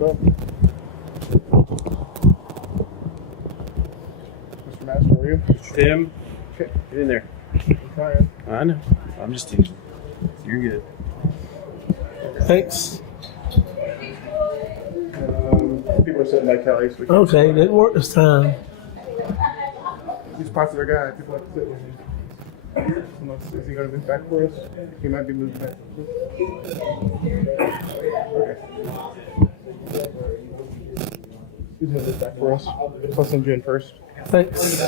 go. Mr. Master, how are you? Tim, Okay. get in there. I'm trying. I know. I'm just teasing. You're good. Thanks. People are sitting by Kelly, so we can Okay, didn't work this time. He's a popular guy. People like to sit with him. Unless, is he going to move back for us? He might be moving back. Okay. He's going to move back for us. I'll send you in first. Thanks.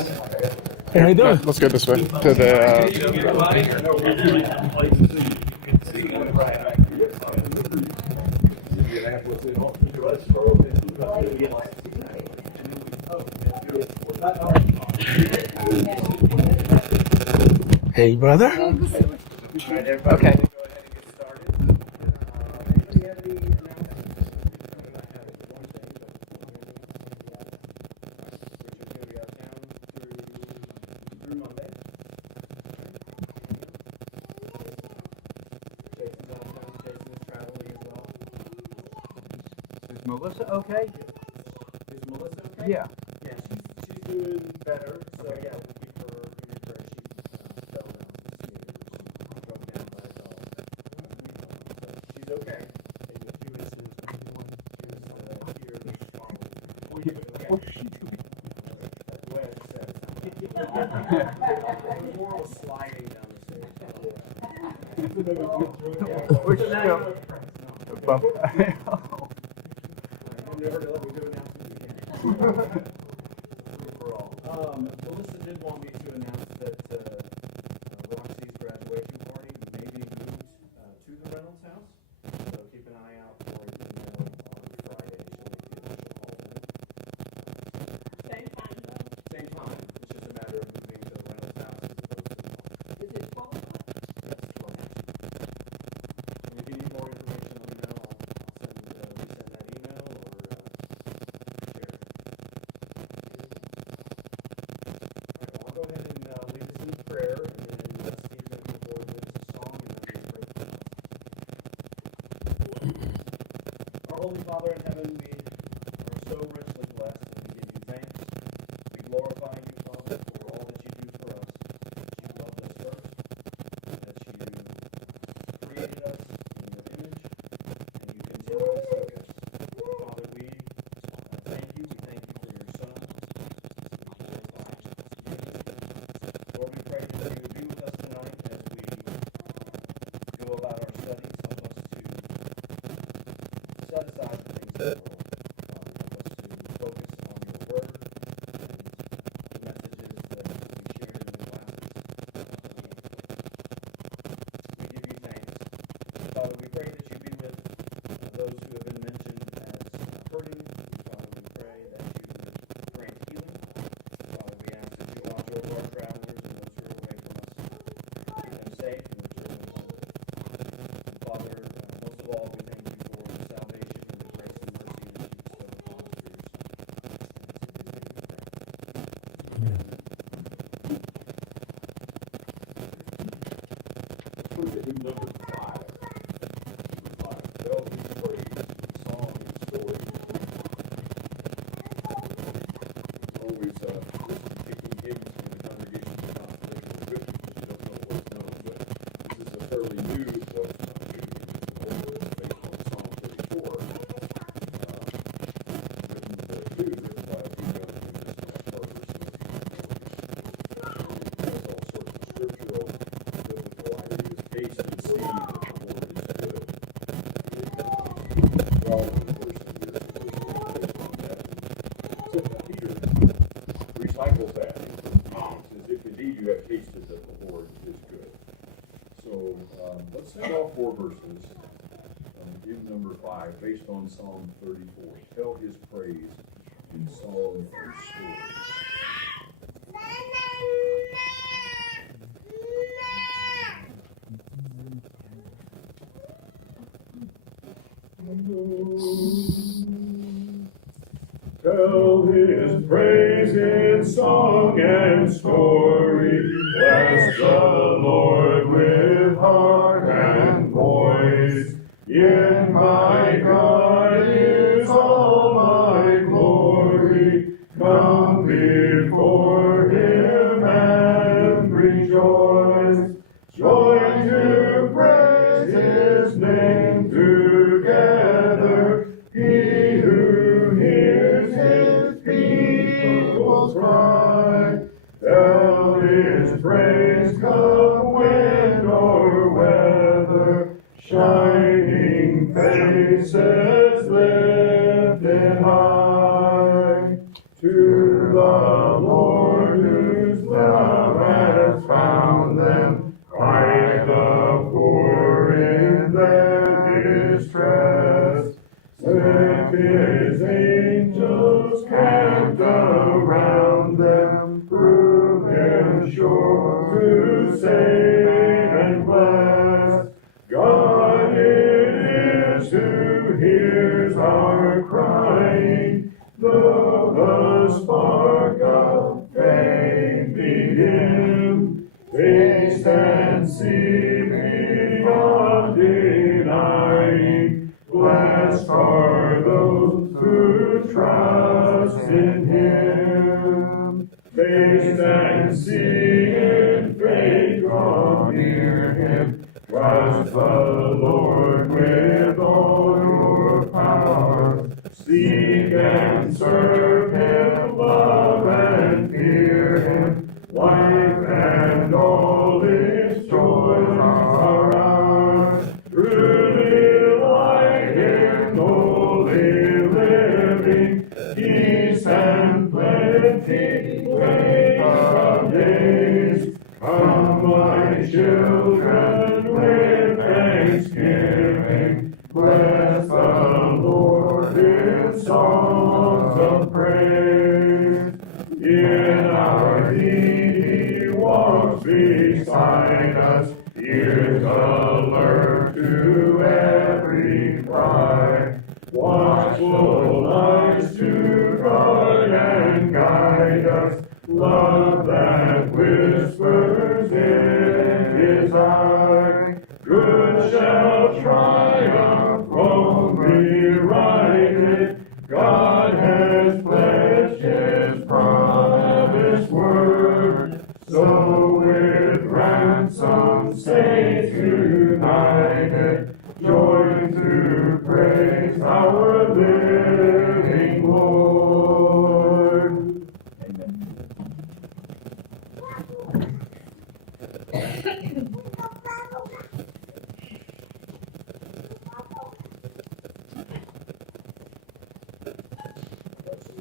Hey, how you doing? Let's go this way to the. Hey, brother. Okay. Is Melissa okay? Is Melissa okay? Yeah. Yeah, she's doing better. So yeah, we'll keep her in your prayer. She fell down the stairs, broke down by a dog. So she's okay. And she was here this morning. What is she doing? That's the way I said it. More was sliding down the stairs. We're still. Bump. Melissa did want me to announce that Roxy's graduation party may be moved to the Reynolds house. So keep an eye out for an email on Friday. She'll make the official call then. Same time though. Same time. It's just a matter of moving to the Reynolds house as opposed to the hall. Is it 12 o'clock? That's 12. And if you need more information, let me know. I'll resend that email or share it. I'll go ahead and lead us in prayer, and then Steve's going to come forward with us a song, and then we'll pray for us. Our Holy Father in heaven, we are so richly blessed, and we give you thanks. We glorify you, Father, for all that you do for us. That you loved us first, that you created us in your image, and you continue to soak us. Father, we thank you. We thank you for your Son. Lord, we pray that you would be with us tonight as we go about our studies. Help us to set aside the things of the world. Help us to focus on your word and the messages that we shared in the classes. We give you thanks. Father, we pray that you be with those who have been mentioned as hurting. Father, we pray that you would grant healing. Father, we ask that you watch over our travelers and those who are away from us. Keep them safe and return them home. Father, most of all, we thank you for the salvation and the grace and mercy that you bestow upon us through your Son. And it's in his name we pray. Amen. Number 5. Tell his praise, song, and story. Always picking hymns from the congregation of Constellation of Good because you don't know what's known, but this is a fairly new, well, it's not new, it's based on Psalm 34. Written by a female named Parker Smith. It has all sorts of scriptural, biblical ideas. Taste and see that the Lord is good. Well, of course, based on that. So Peter recycles that. He says, if indeed you have tasted that the Lord is good. So let's sing all 4 verses. Hymn number 5, based on Psalm 34. Tell his praise in song and story. Tell his praise in song and story. Bless the Lord with heart and voice. In my God is all shining faces lifted high, to the Lord whose love has found them, by the poor in their distress. Sent his angels camped around them, prove him sure to save and bless. God it is who hears our crying, though the spark of fame be dim. Taste and see beyond denying, blessed are those who trust in him. Taste and see in faith, draw near him. Trust the Lord with all your power. Seek and serve him, love and fear him. Life and all its joys are ours. Truly delight in holy living, peace and plenty wait from days. Come, my children, with thanksgiving, bless the Lord in songs of praise. In our need he walks beside us, ears alert to every cry. Watchful eyes to guard and guide us, love that whispers in his eye. Good shall triumph, wrong be righted. God has pledged his promised word. So with ransomed saints united, join to praise our living Lord.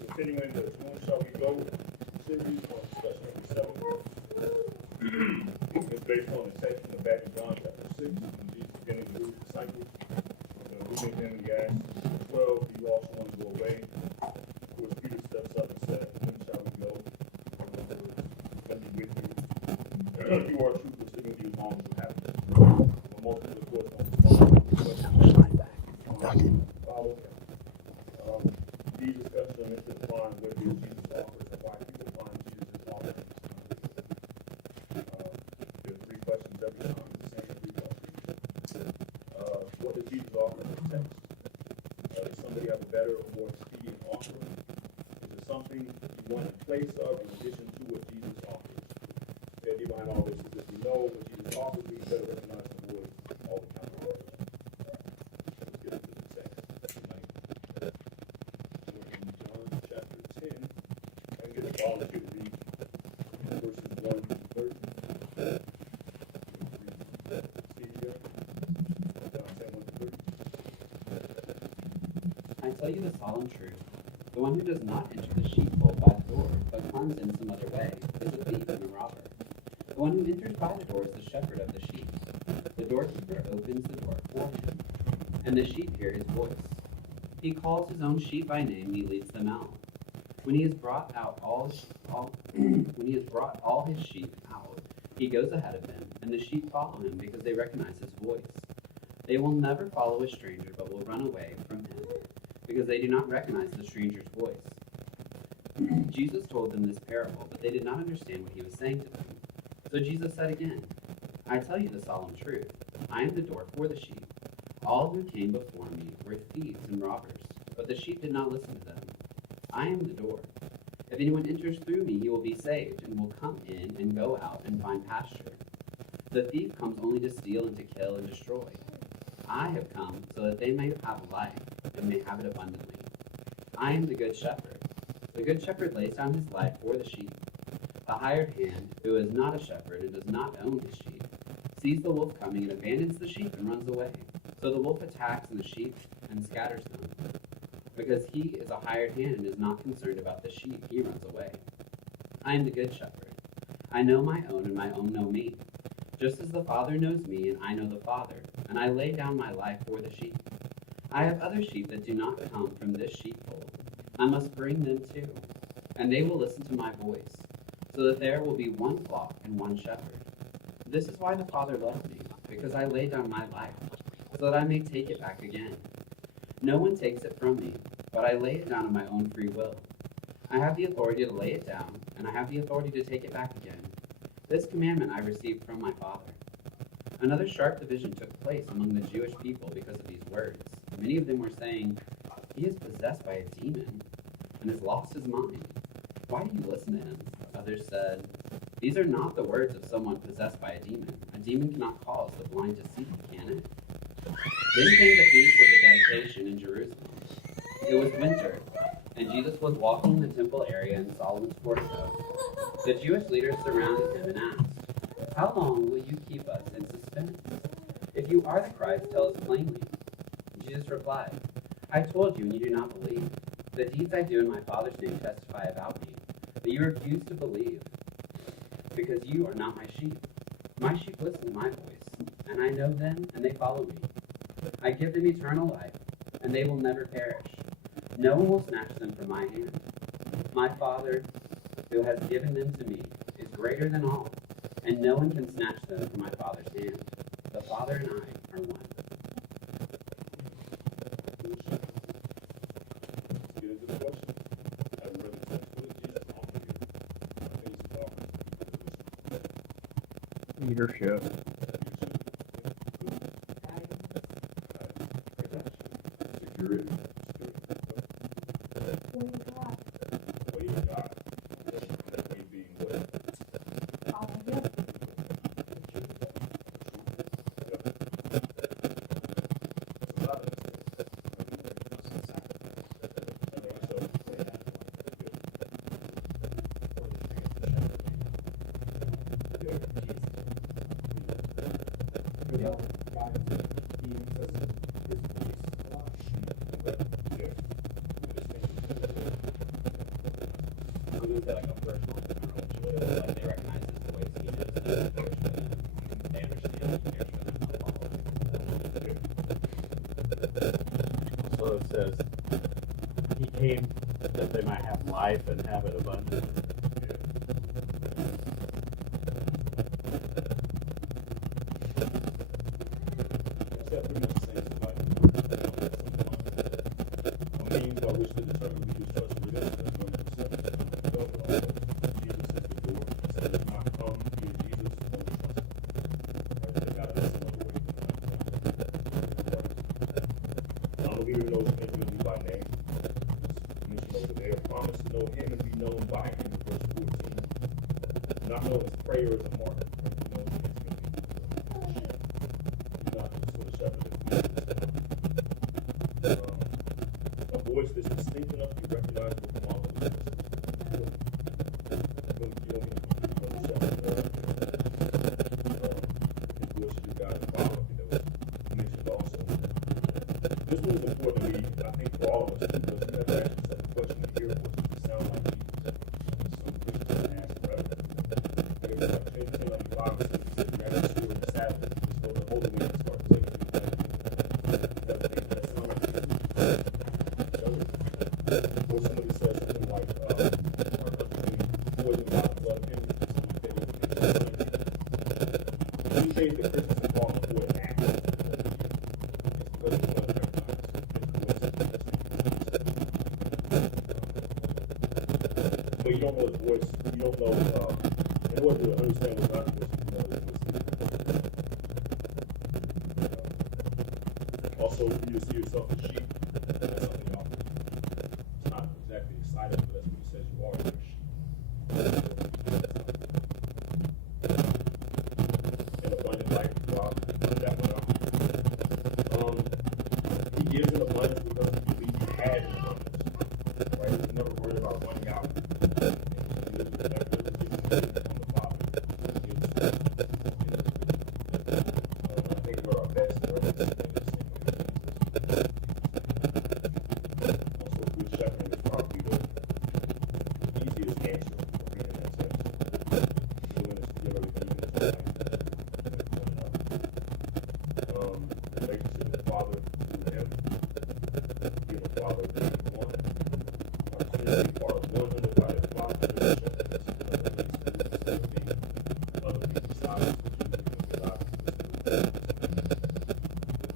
Continuing the To Whom Shall We Go series on discussion number 7. It's based on the text in the back of John chapter 6, when Jesus beginning to move the disciples. Moving him, he asked, 12, do you also want to go away? Of course, Peter steps up and said, To whom shall we go? Let me with you. You are true for sitting with you as long as you have to. But most of the course follow. These discussions is to define what it is Jesus offers and why people find Jesus is offering. There are 3 questions every time, the same 3 questions. What does Jesus offer in the text? Does somebody have a better or more expedient offer? Is there something you want in place of in addition to what Jesus offers? The idea behind all this is if we know what Jesus offers, we better recognize and avoid all the counterparts. Let's get into the text tonight. We're in John chapter 10. I can get a volunteer to read verses 1 through 30. I tell you the solemn truth. The one who does not enter the sheepfold by the door, but comes in some other way, is a thief and a robber. The one who enters by the door is the shepherd of the sheep. The doorkeeper opens the door for him, and the sheep hear his voice. He calls his own sheep by name, and he leads them out. When he has brought all his sheep out, he goes ahead of them, and the sheep follow him because they recognize his voice. They will never follow a stranger, but will run away from him, because they do not recognize the stranger's voice. Jesus told them this parable, but they did not understand what he was saying to them. So Jesus said again, I tell you the solemn truth. I am the door for the sheep. All who came before me were thieves and robbers, but the sheep did not listen to them. I am the door. If anyone enters through me, he will be saved, and will come in and go out and find pasture. The thief comes only to steal and to kill and destroy. I have come so that they may have life, and may have it abundantly. I am the good shepherd. The good shepherd lays down his life for the sheep. The hired hand, who is not a shepherd and does not own his sheep, sees the wolf coming and abandons the sheep and runs away. So the wolf attacks the sheep and scatters them. Because he is a hired hand and is not concerned about the sheep, he runs away. I am the good shepherd. I know my own, and my own know me. Just as the Father knows me, and I know the Father, and I lay down my life for the sheep. I have other sheep that do not come from this sheepfold. I must bring them too, and they will listen to my voice, so that there will be one flock and one shepherd. This is why the Father loves me, because I lay down my life, so that I may take it back again. No one takes it from me, but I lay it down of my own free will. I have the authority to lay it down, and I have the authority to take it back again. This commandment I received from my Father. Another sharp division took place among the Jewish people because of these words. Many of them were saying, "He is possessed by a demon and has lost his mind. Why do you listen to him?" Others said, "These are not the words of someone possessed by a demon. A demon cannot cause the blind to see, can it?" Then came the feast of the dedication in Jerusalem. It was winter, and Jesus was walking in the temple area in Solomon's portico. The Jewish leaders surrounded him and asked, "How long will you keep us in suspense? If you are the Christ, tell us plainly." Jesus replied, "I told you, and you do not believe. The deeds I do in my Father's name testify about me, but you refuse to believe, because you are not my sheep. My sheep listen to my voice, and I know them, and they follow me. I give them eternal life, and they will never perish. No one will snatch them from my hand. My Father, who has given them to me, is greater than all, and no one can snatch them from my Father's hand. The Father and I are one." Let's get into the question. I haven't read the text, what did Jesus offer you? I think he's offering Leadership. security. When you got What do you got? What you being what? all of it, I'm going to say like a personal relationship, like they recognize his voice, he knows them, they understand, he cares for them, they'll follow. So it says, he came that they might have life and have it abundant. That pretty much says like, I mean, by which to determine we use trust with us, that's when it's Jesus is the door, so does not come via Jesus, don't trust him. Right, they got this another way to find out. All we knows him individually by name. Mentioned over there, promise to know him and be known by him in verse 14. Not know his prayer as a martyr. A voice that's distinct enough to be recognizable from all of the This one is important to me, I think, for all of us, because we never asked ourselves the question here, what does it sound like some Christians ask, right? Maybe like 10:95, 6, you're actually still in the Sabbath, just go to the Holy Land and start taking or somebody says something like, poison God's blood in you, we think that Christians are calling for an act. It's because it's but you don't know his voice, you don't know, in order to understand what God's voice is, you know his voice. Also, you see yourself as sheep, that's something else. It's not exactly exciting, but that's what he says you are, you're a sheep. And abundant life, God, that one out. He gives an abundance because he believes he had an abundance. Right? He's never worried about running out. I think we're our best.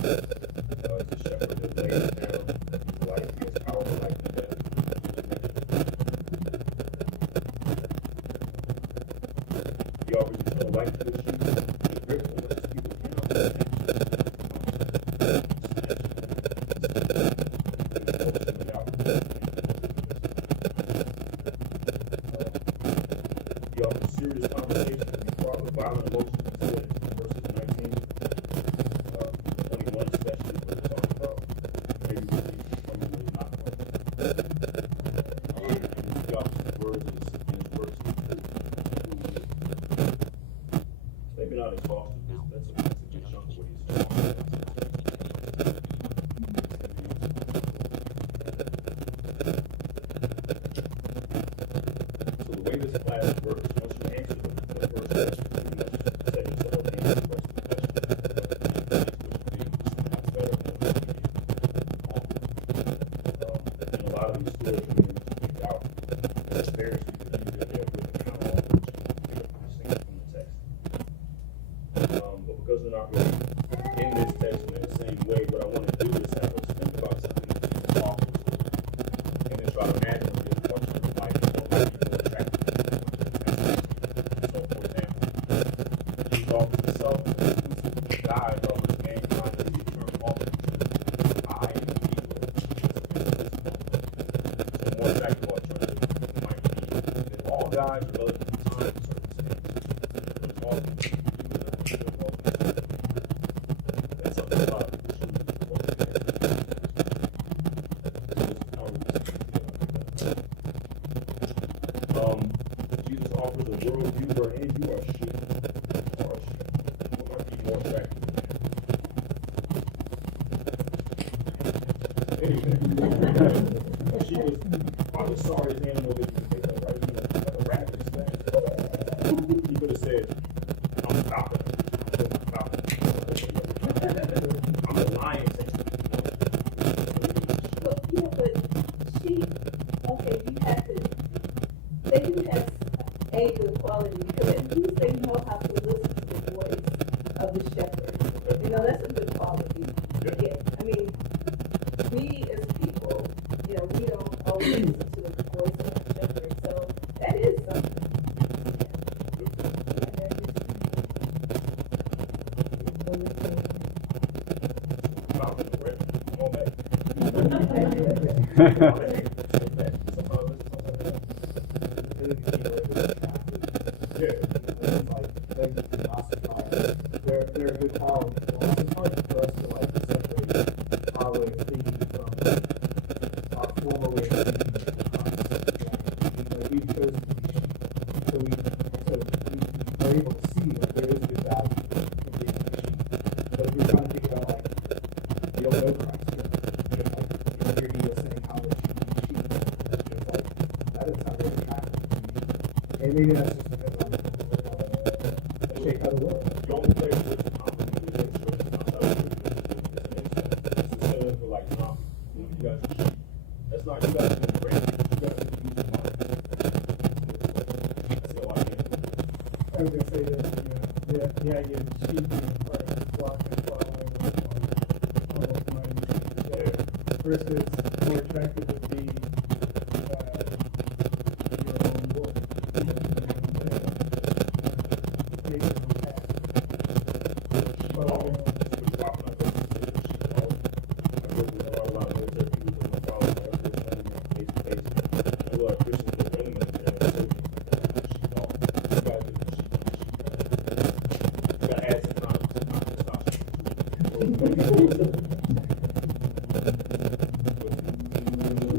It's a shepherd that lays down his life. He has power to life and death. He offers eternal life to the sheep. He's grateful that his people cannot be He offers serious conversation with violent emotions instead. Verses 19, 21 especially, what it's talking about. Maybe we need someone who is not one. He offers his words in his words. Maybe not exhaustive. That's a good chunk of what he's talking about. So the way this class works, once you answer the first question, you must set yourself the answer to the question. And a lot of these stories are being picked out. It's very because you did there with the count off, which is distinct from the text. But because we're not really in this text in the same way, what I want to do is have us think about something that Jesus offers and then try to imagine what this portion of life is more attractive. So, for example, Jesus offers himself as exclusive guide offers mankind as the eternal offer. I am the people. So, more attractive alternative might be that all guides are relative to time and circumstance. There's all that's something a lot of people should look at. Jesus offers a worldview wherein you are sheep. What might be more attractive than that? Anyway, she was probably the sorriest animal that you could think of, right? You know, like a rabbit is that. He could have said, I'm a falcon. I'm a lion. But she, okay, you have to, they do have a good quality because at least they know how to listen to the voice of the shepherd. You know, that's a good quality. Yeah. I mean, we as people, you know, we don't always listen to the voice of the shepherd, so that is something. They're a good quality. Well, it's hard for us to like separate our way of thinking from our former way of thinking. We've chosen to be sheep, so we are able to see that there is a good value in being a sheep. But if you're trying to think about like you don't know Christ, you know, like you hear he was saying how much you need sheep. It's like that is not really attractive to me. And maybe that's just because I'm a shape of the world. The only place where it's complicated is church outside of church. It's the same for like Tom. You guys are sheep. That's not you guys are doing great. You guys are using money. That's the whole idea. I was gonna say that, you know, the idea of sheep being part of the flock and following almost mind versus more attractive would be your own voice.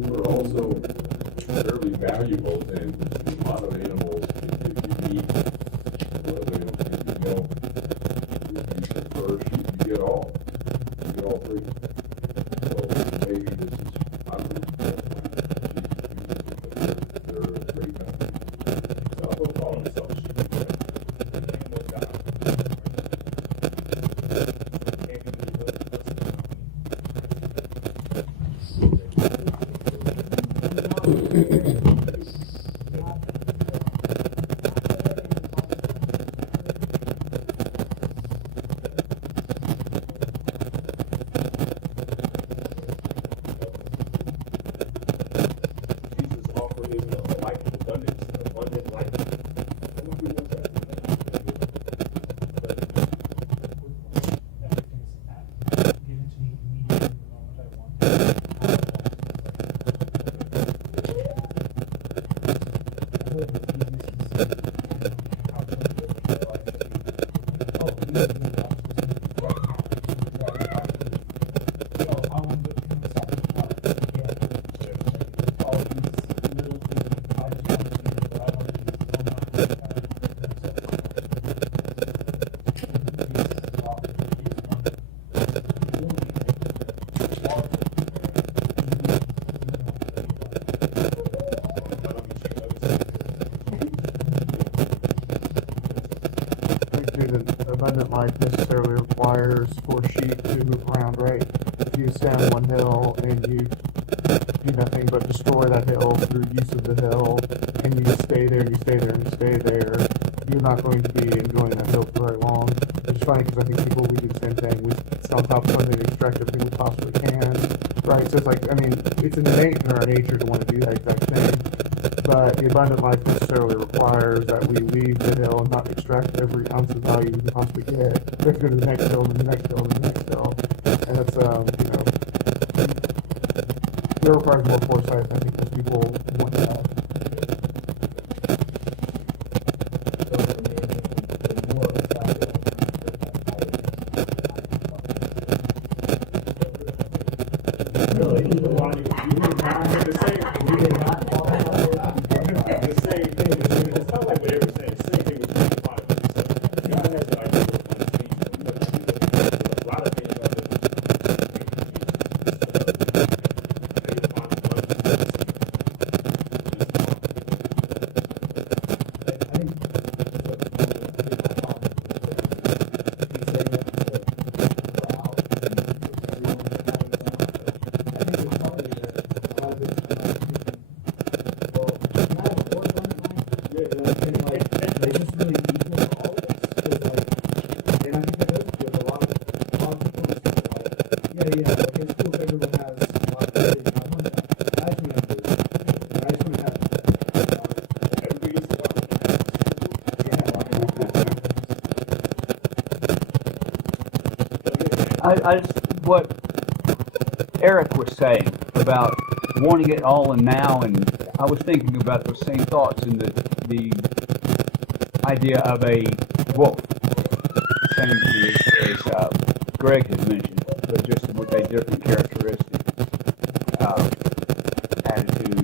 Are also fairly valuable, and a lot of animals, if you need, well, if you know, if you prefer sheep, you get all three. So maybe this is, I would, they're a great value. Some people call themselves sheep. Animals die. Can't be abundant life necessarily requires for sheep to move around, right? If you stand on one hill and you do nothing but destroy that hill through use of the hill, and you just stay there and you stay there and you stay there, you're not going to be enjoying that hill for very long. It's funny because I think people, we do the same thing. We sit on top of something and extract everything we possibly can, right? So it's like, I mean, it's innate in our nature to want to do that exact thing. But the abundant life necessarily requires that we leave the hill and not extract every ounce of value we can possibly get. We have to go to the next hill and the next hill and the next hill. And that's, it requires more foresight, I think, than people want to have. So for me, the more effective, Really, you did not the same. we did not call that out. The same thing. It's not like what they were saying. The same thing with the body. God has an idea of what things and what to do. A lot of things are I just, what Eric was saying about wanting it all and now, and I was thinking about those same thoughts in the idea of a wolf, same as Greg has mentioned, but just with a different characteristic, attitude.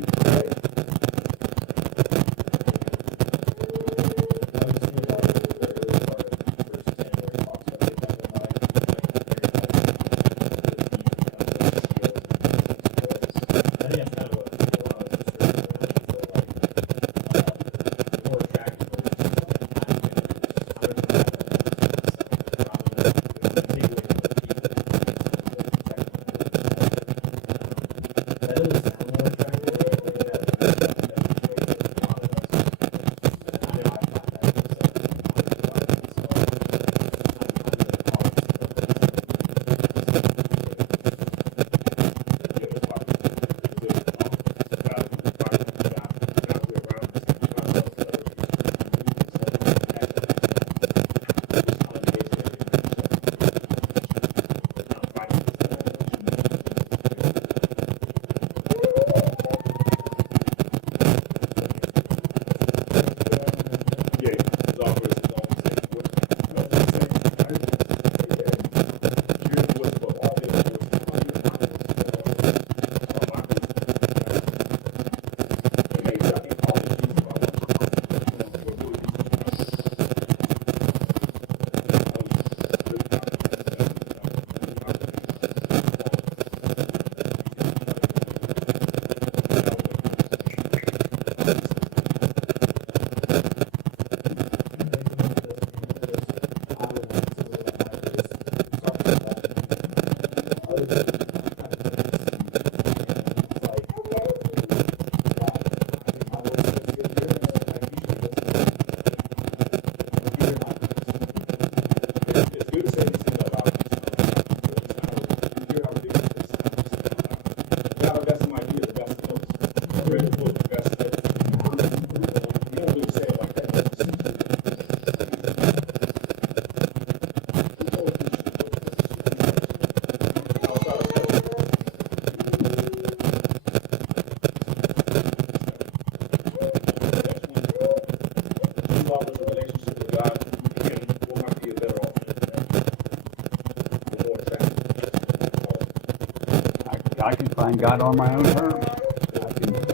I can find God on my own terms.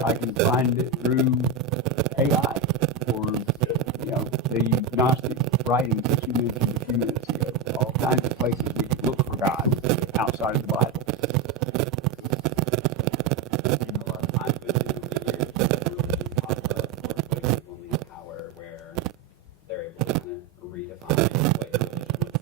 I can find it through AI or the Gnostic writings that you mentioned a few minutes ago. All kinds of places we can look for God outside of the Bible. A lot of times we do talk about people need power where they're able to kind of redefine what religion would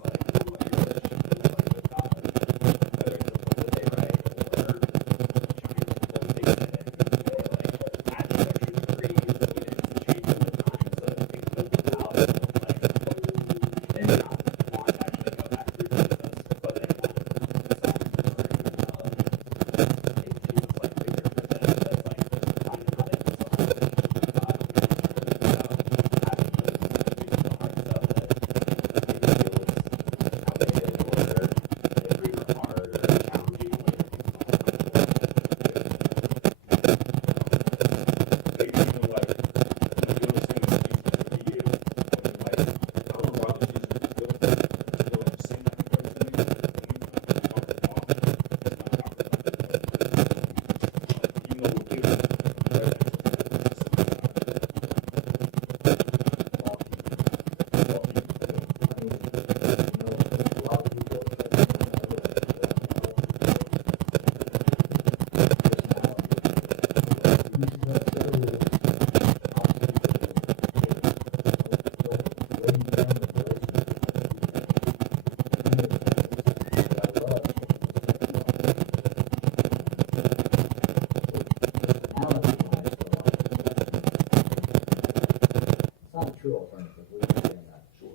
two alternatives, we understand that. Sure.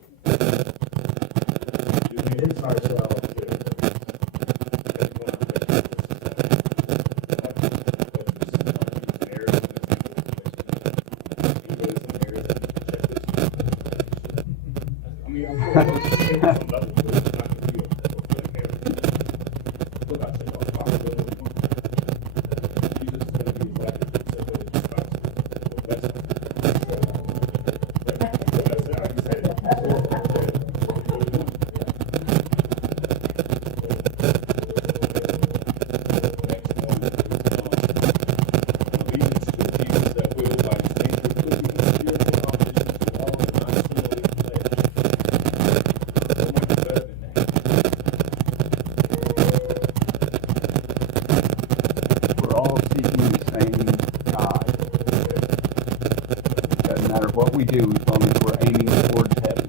We didn't ourselves to, I mean, I'm sure there's some level, but it's not gonna be a full area. Look, I said, Jesus is gonna be right at the center of his spouse. That's it. I can say that. We're all seeking the same God. Doesn't matter what we do as long as we're aiming towards heaven.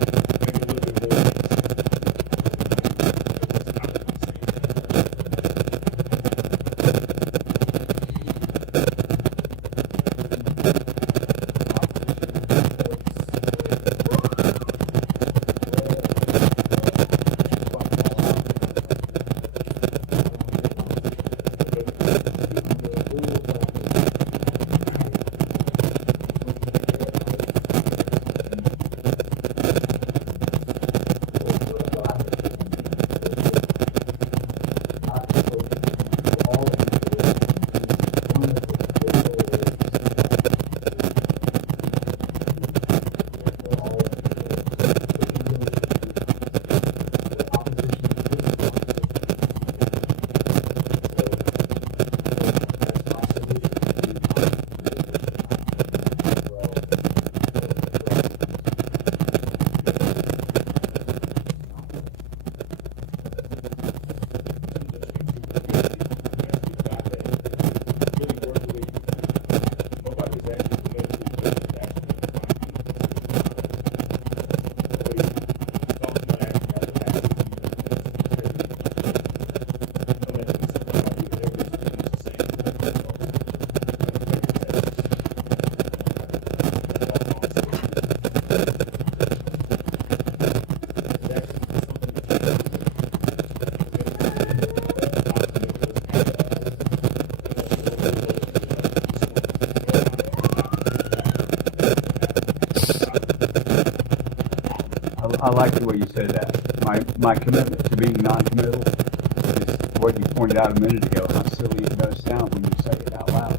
I like the way you said that. My commitment to being non-committal is what you pointed out a minute ago, how silly it does sound when you say it out loud.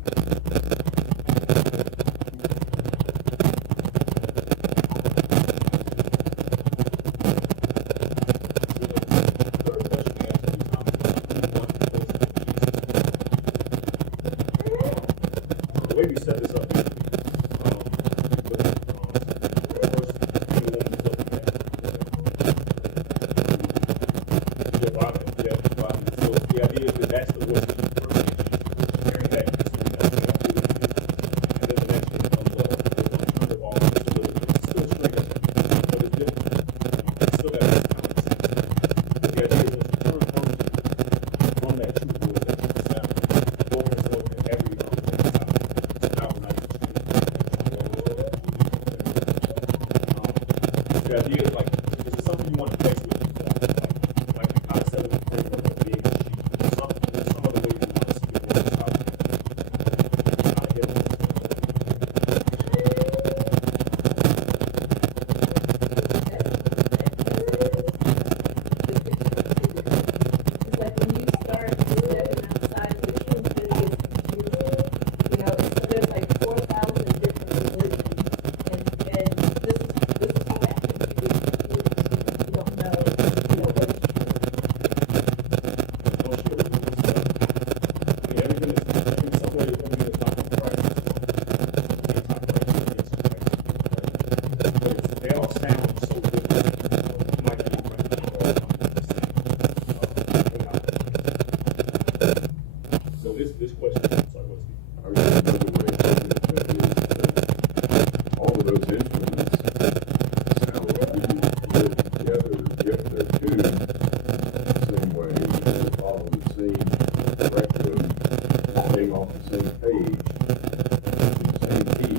The way we set this up, the idea is like, is it something you want to place with? Like the concept of the framework of being a sheep. Some other way you want to see the world how to get it. It's like when you start stepping outside the truth, it gets confusing. You know, there's like 4,000 different religions, and this is what happens. You don't know, what is true. Don't share with them stuff. I mean, everything is in some way, everything is not Christ. But they all sound so different. You might be right, so this question, I'm sorry, what's the? I was another way of looking at that is all of those instruments sound like you live together if they're tuned the same way, they follow the same directive, staying off the same page, the same key.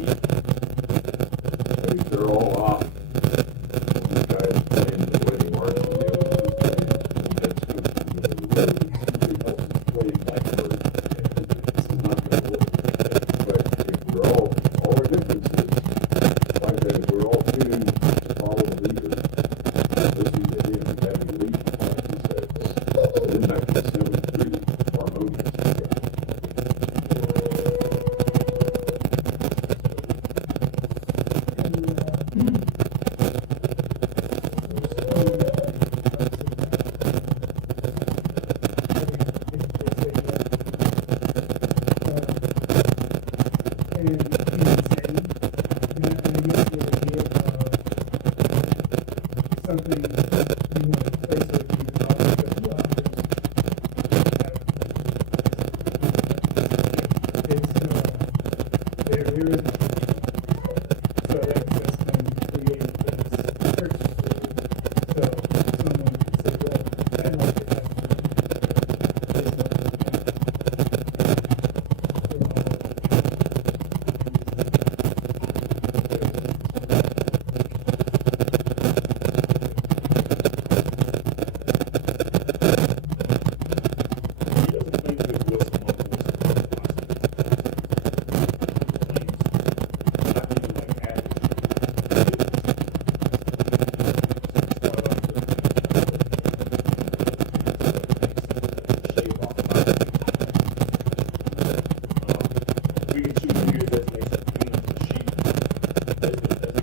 But if they're all off something you want to place a deed on, because, well, there is, so that's when you create this purchase order. So someone can say, well, I'd like to have this much. He doesn't claim to have willed someone who was responsible. Claims not even like average. We can choose to use designation of clean up the sheet as the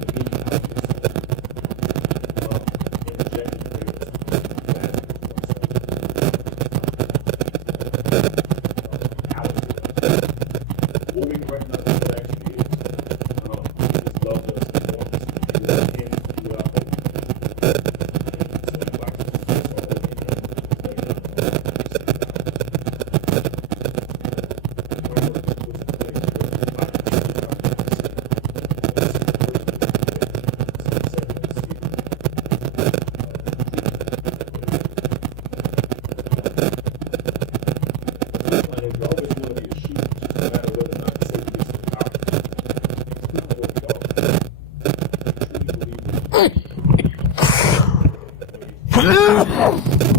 meaning of what we can recognize what actually is. Jesus loved us and wants us to be in throughout the week. So he likes us to see us all in him. And if you always want to be a sheep, just no matter whether or not you say this is the power. It's not what we are.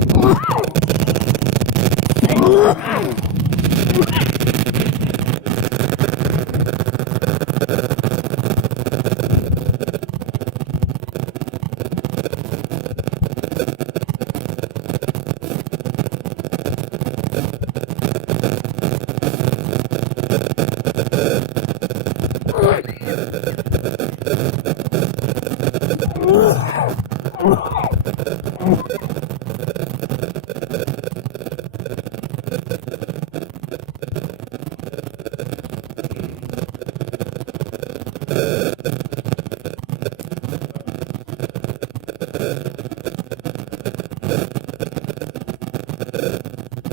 We truly believe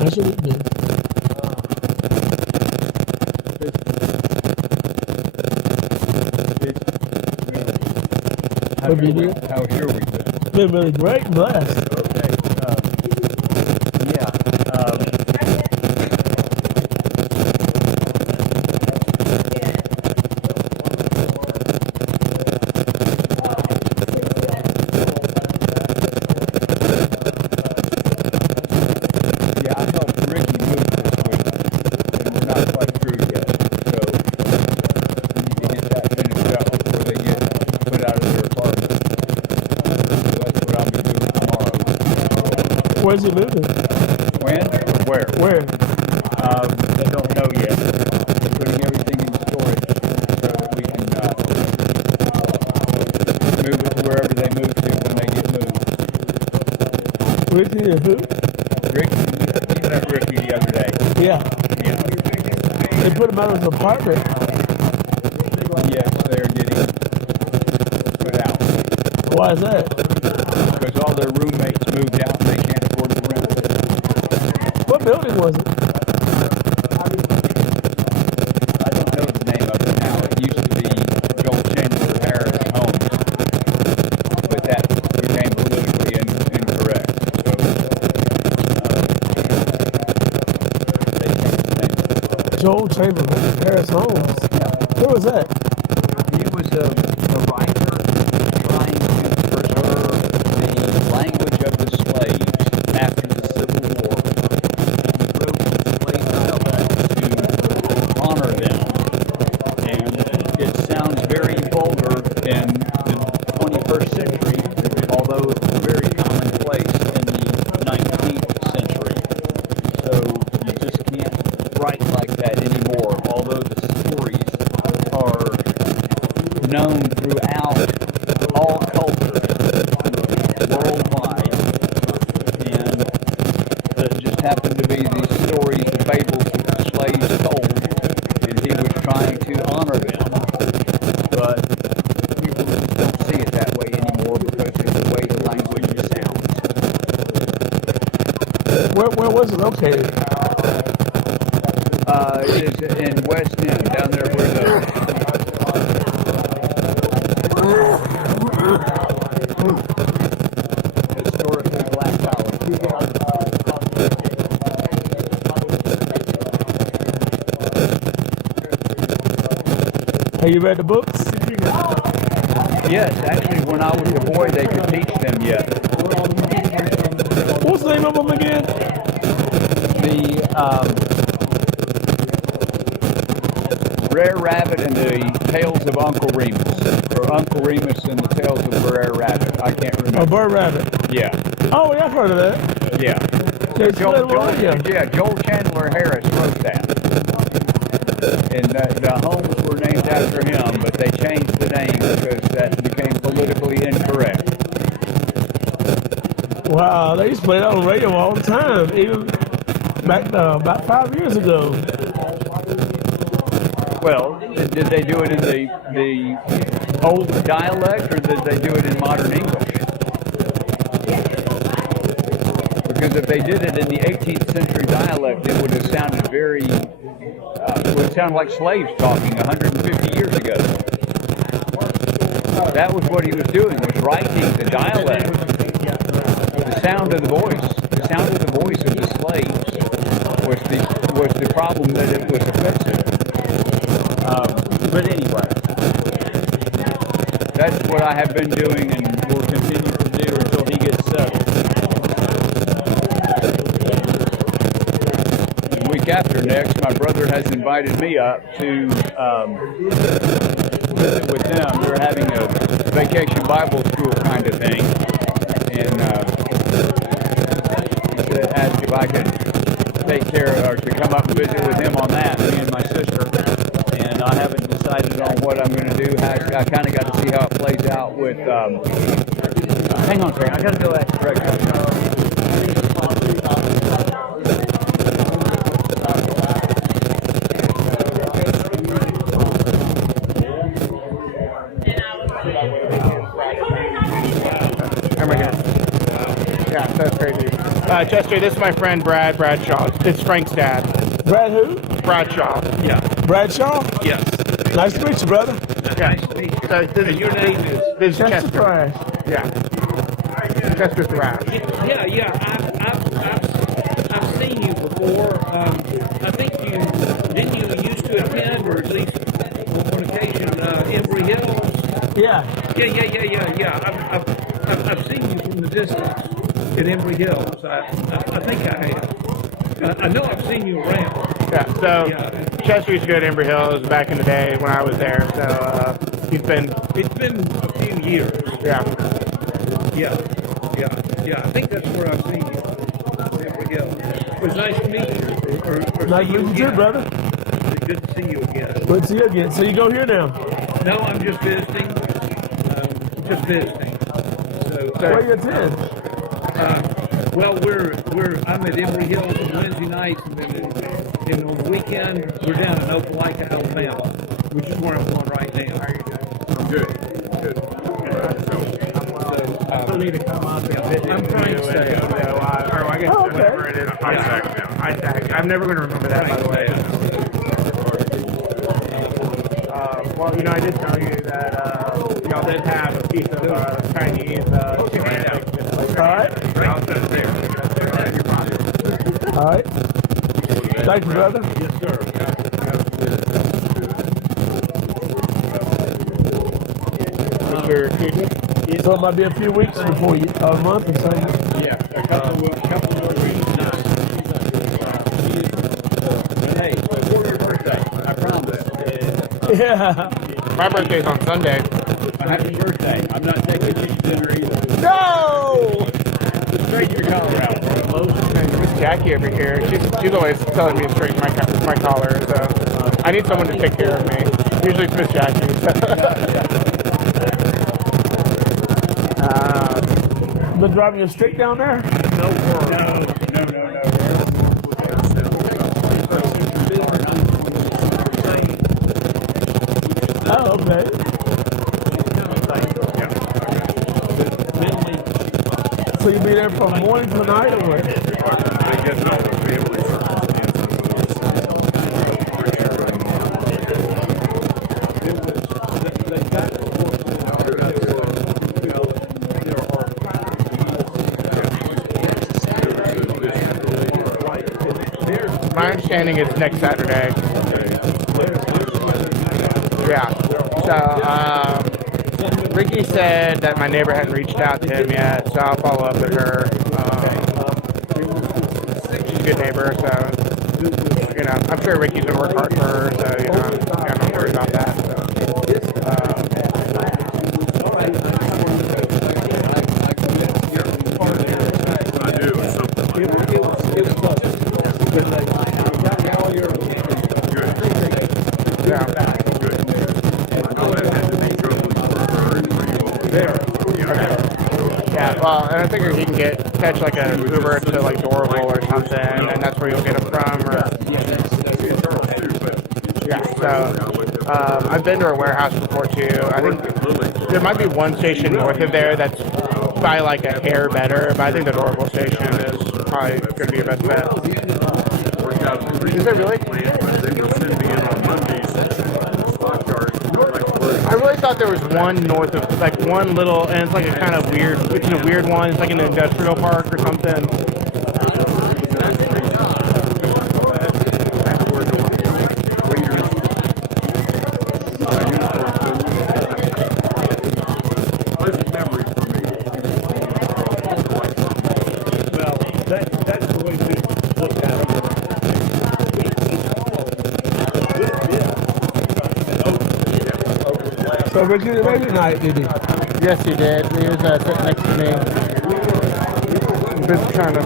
How's your week been? How's your week? How's your week been? Been really great, blessed. Okay. Yeah. Yeah, I helped Ricky move this week, and we're not quite through yet. So we need to get that finished up before they get put out of their apartment. So that's what I'll be doing tomorrow. Where's he moving? When or where? Where? They don't know yet. They're putting everything in storage so that we can move it to wherever they move to when they get moved. Ricky and who? Ricky, you met Ricky the other day. Yeah. Yeah. They put him out of his apartment. Yes, they're getting put out Why is that? because all their roommates moved out and they can't afford to rent. What building was it? I don't know the name of it now. It used to be Joel Chandler Harris Home, but that became politically incorrect. So they changed the name. Joel Chamberlain, Harris Holmes. Where was that? He was a writer trying to preserve the language of the slaves after the Civil War. He wrote slave dialect to honor them, and it sounds very vulgar in the 21st century, although it's very commonplace in the 19th century. So you just can't write like that anymore, although the stories are known throughout all cultures worldwide, and it just happened to be these stories, the fables that the slaves told, and he was trying to honor them, but people just don't see it that way anymore because of the way the language sounds. Where was it located? It is in West End, down there where the historically black college. Have you read the books? Yes, actually, when I was a boy, they could teach them yet. What's the name of them again? The Brer Rabbit and the Tales of Uncle Remus, or Uncle Remus and the Tales of Brer Rabbit. I can't Oh, remember. Bird Rabbit. Yeah, Oh, yeah, I've heard of that. yeah. They Joel, split one, yeah. Joel Chandler Harris wrote that. And the homes were named after him, but they changed the name because that became politically incorrect. Wow, they used to play that on the radio all the time, even back about 5 years ago. Well, did they do it in the old dialect, or did they do it in modern English? Because if they did it in the 18th century dialect, it would have sounded very, it would sound like slaves talking 150 years ago. That was what he was doing, was writing the dialect, the sound of the voice of the slaves was the problem that it was offensive. But anyway, that's what I have been doing and will continue to do until he gets settled. The week after next, my brother has invited me up to visit with them. They're having a vacation Bible school kind of thing, and he asked if I could take care or to come up and visit with him on that, me and my sister. And I haven't decided on what I'm going to do. I kind of got to see how it plays out with. Hang on a second, I got to go ask Greg. Oh my God. Yeah, that's crazy. Chester, this is my friend Brad Bradshaw. It's Frank's dad. Brad who? Bradshaw. Yeah. Bradshaw? Yes. Nice to meet you, brother. Yeah. So this is, Your name is? This is Chester Chester. Thrash. Yeah. Chester Thrash. Yeah. I've seen you before. I think didn't you used to attend, or at least on one occasion, Embry Hills? Yeah. Yeah. I've seen you from the distance at Embry Hills. I think I have. I know I've seen you around. Yeah. So Yeah. Chester used to go to Embry Hills back in the day when I was there. So he's been. It's been a few years. Yeah. Yeah. I think that's where I've seen you. Embry Hills. It was nice to meet you. Or Nice see to you meet you too, again. brother. Good to see you again. Good to see you again. So you go here now. No, I'm just visiting. Just visiting. So, Where you attend? well, we're I'm at Emory Hills on Wednesday nights, and then on the weekend, we're down in Opelika, Alabama, which is where I'm going right now. How are you doing? I'm good. Good. I still need to come up and visit I'm Frank you Stay. and go, or I guess whatever it is. Isaac. I'm never going to remember that, by the way. Well, you know, I did tell you that y'all did have a piece of Chinese chicken. All right. All right. Thank you, brother. Yes, sir. So it might be a few weeks before you, a month or so. Yeah, a couple more weeks. Hey, before your birthday, I promise. Yeah. My birthday's on Sunday. Happy birthday. I'm not taking you to dinner either. No! Straighten your collar out, bro. Miss Jackie over here. She's always telling me to straighten my collar. So I need someone to take care of me. Usually it's Miss Jackie. Been driving you straight down there? No. Oh, okay. So you'll be there from morning to night or what? My understanding is next Saturday. Yeah. So, Ricky said that my neighbor hadn't reached out to him yet, so I'll follow up with her. She's a good neighbor, so, you know, I'm sure Ricky's gonna work hard for her, so, you know, I'm not worried about that. So, I do. yeah. Yeah, well, and I figure he can catch like a Uber to like Doraville or something, and that's where you'll get him from. Or, yeah, so I've been to a warehouse before too. I think there might be one station north of there that's probably like a hair better, but I think the Doraville station is probably going to be your best bet. Is it really? I really thought there was one north of, like one little, and it's like a kind of weird, it's a weird one, it's like an industrial park or something. Well, that's the way to look at it. So Ricky did every night, did he? Yes, he did. He was sitting next to me. I've been trying to,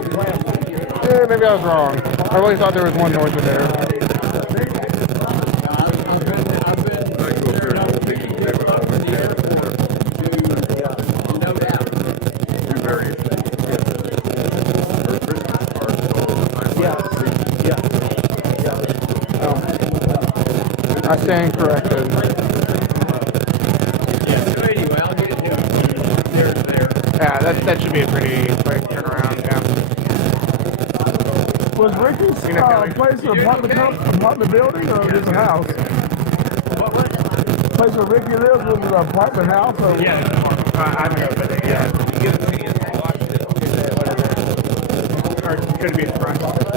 maybe I was wrong. I really thought there was one north of there. I stand corrected. Anyway, I'll get it to there. Yeah, that should be a pretty quick turnaround. Yeah. Was Ricky's place an apartment building or just a house? What? Place where Ricky lives was an apartment house or? Yeah, I don't know, but yeah. get a chance to watch it. Or could it be a front? No, it's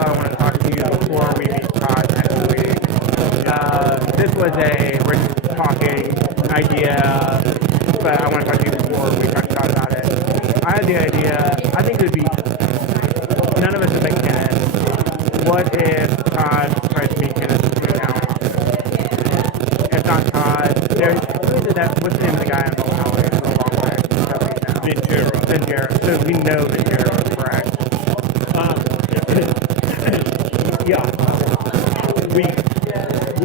I want to talk to you before we meet Todd next week. This was we're talking idea, but I want to talk to you before we talk to Todd about it. I had the idea, I think it would be, none of us have met Kenneth. What if Todd tries to meet Kenneth between now and August? If not Todd, what's the name of the guy in the Valley? It's a long way. Ventura. So we know Ventura, correct? Yeah. We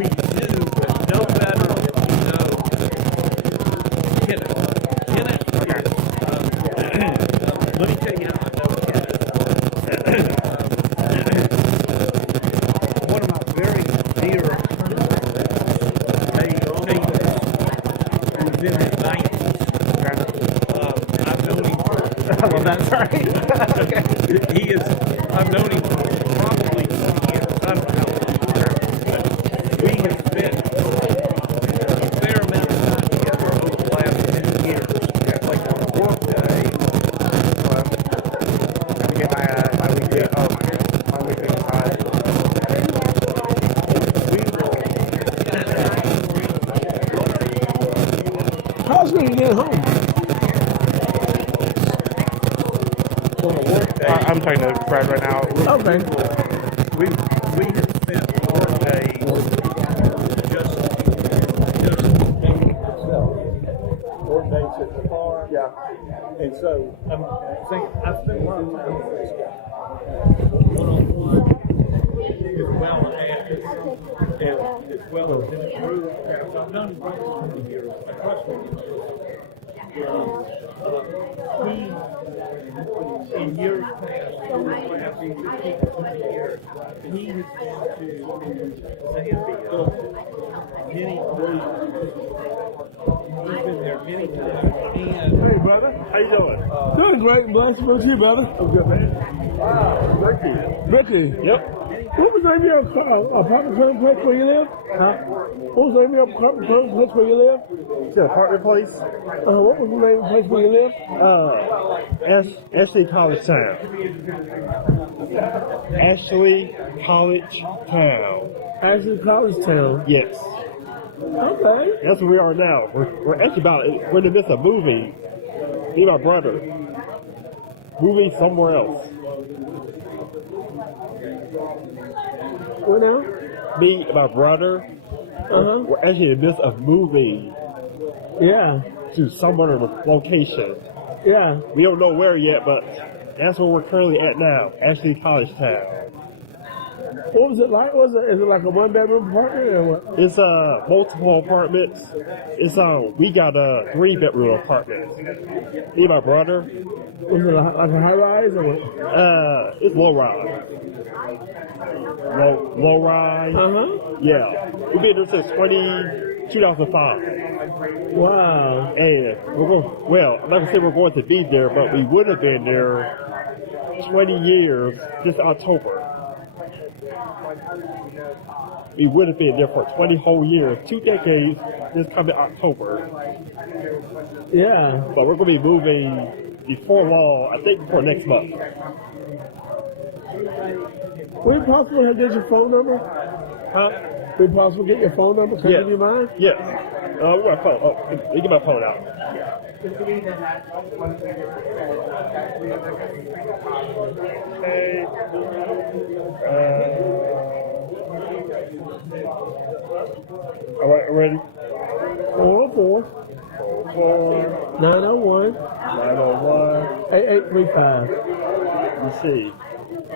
do, but no better if we know Kenneth. Okay. Let me tell you how I know Kenneth. One of my very dear neighbors who's in his 90s. I've known him for... Well, that's right. Okay. I've known him for probably 20 years. I don't know. But we have spent a fair amount of time together over the last 10 years. Like on a work day. I get my weekly, my weekly Todd. How's when you get home? On a work day. I'm talking to Fred right now. Okay. We have spent work days just work days at the farm. Yeah. And so I'm thinking I spent a lot of time with this guy. One-on-one, as well as in a group. So I've known him for 20 years. I trust him. In years past, over the last 15, 20 years, he has been to Zambia, many groups. He's been there many times. And Hey, brother. How you doing? Doing great, bless. What's you, brother? I'm good, man. Ricky. Ricky. Yep. What was the name of your apartment complex where you live? Huh? What was the name of your apartment complex where you live? It's an apartment place. What was the name of the place where you live? Ashley College Town. Ashley College Town. Ashley College Town. Yes. Okay. That's where we are now. We're actually we're in the midst of moving. Me and my brother. Moving somewhere else. What now? Me and my brother. We're actually in the midst of moving. Yeah. To some other location. Yeah. We don't know where yet, but that's where we're currently at now. Ashley College Town. What was it like? Is it like a one-bedroom apartment or what? It's multiple apartments. It's we got 3-bedroom apartments. Me and my brother. Was it like a high-rise or what? It's low-rise. Low-rise. Yeah. We've been there since 2005. Wow. And we're going, well, I'm not going to say we're going to be there, but we would have been there 20 years this October. We would have been there for 20 whole years, 2 decades this coming October. Yeah. But we're going to be moving before long, I think before next month. Would it possible to get your phone number? Huh? Would it possible to get your phone number? Can I give you mine? Yes. Where's my phone? Oh, let me get my phone out. Okay. All right, ready? 404 901 8835. Let's see.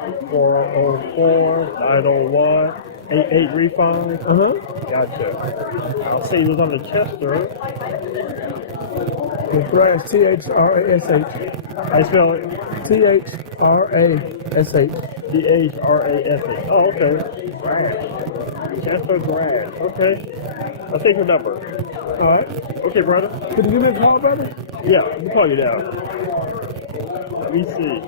404-901-8835. Gotcha. I'll say this on the Chester. The Thrash, THRASH. I spell it THRASH. THRASH. Oh, okay. Chester Grad. Okay. I'll take your number. All right. Okay, brother. Could you give me a call, brother? Yeah, let me call you now. Let me see.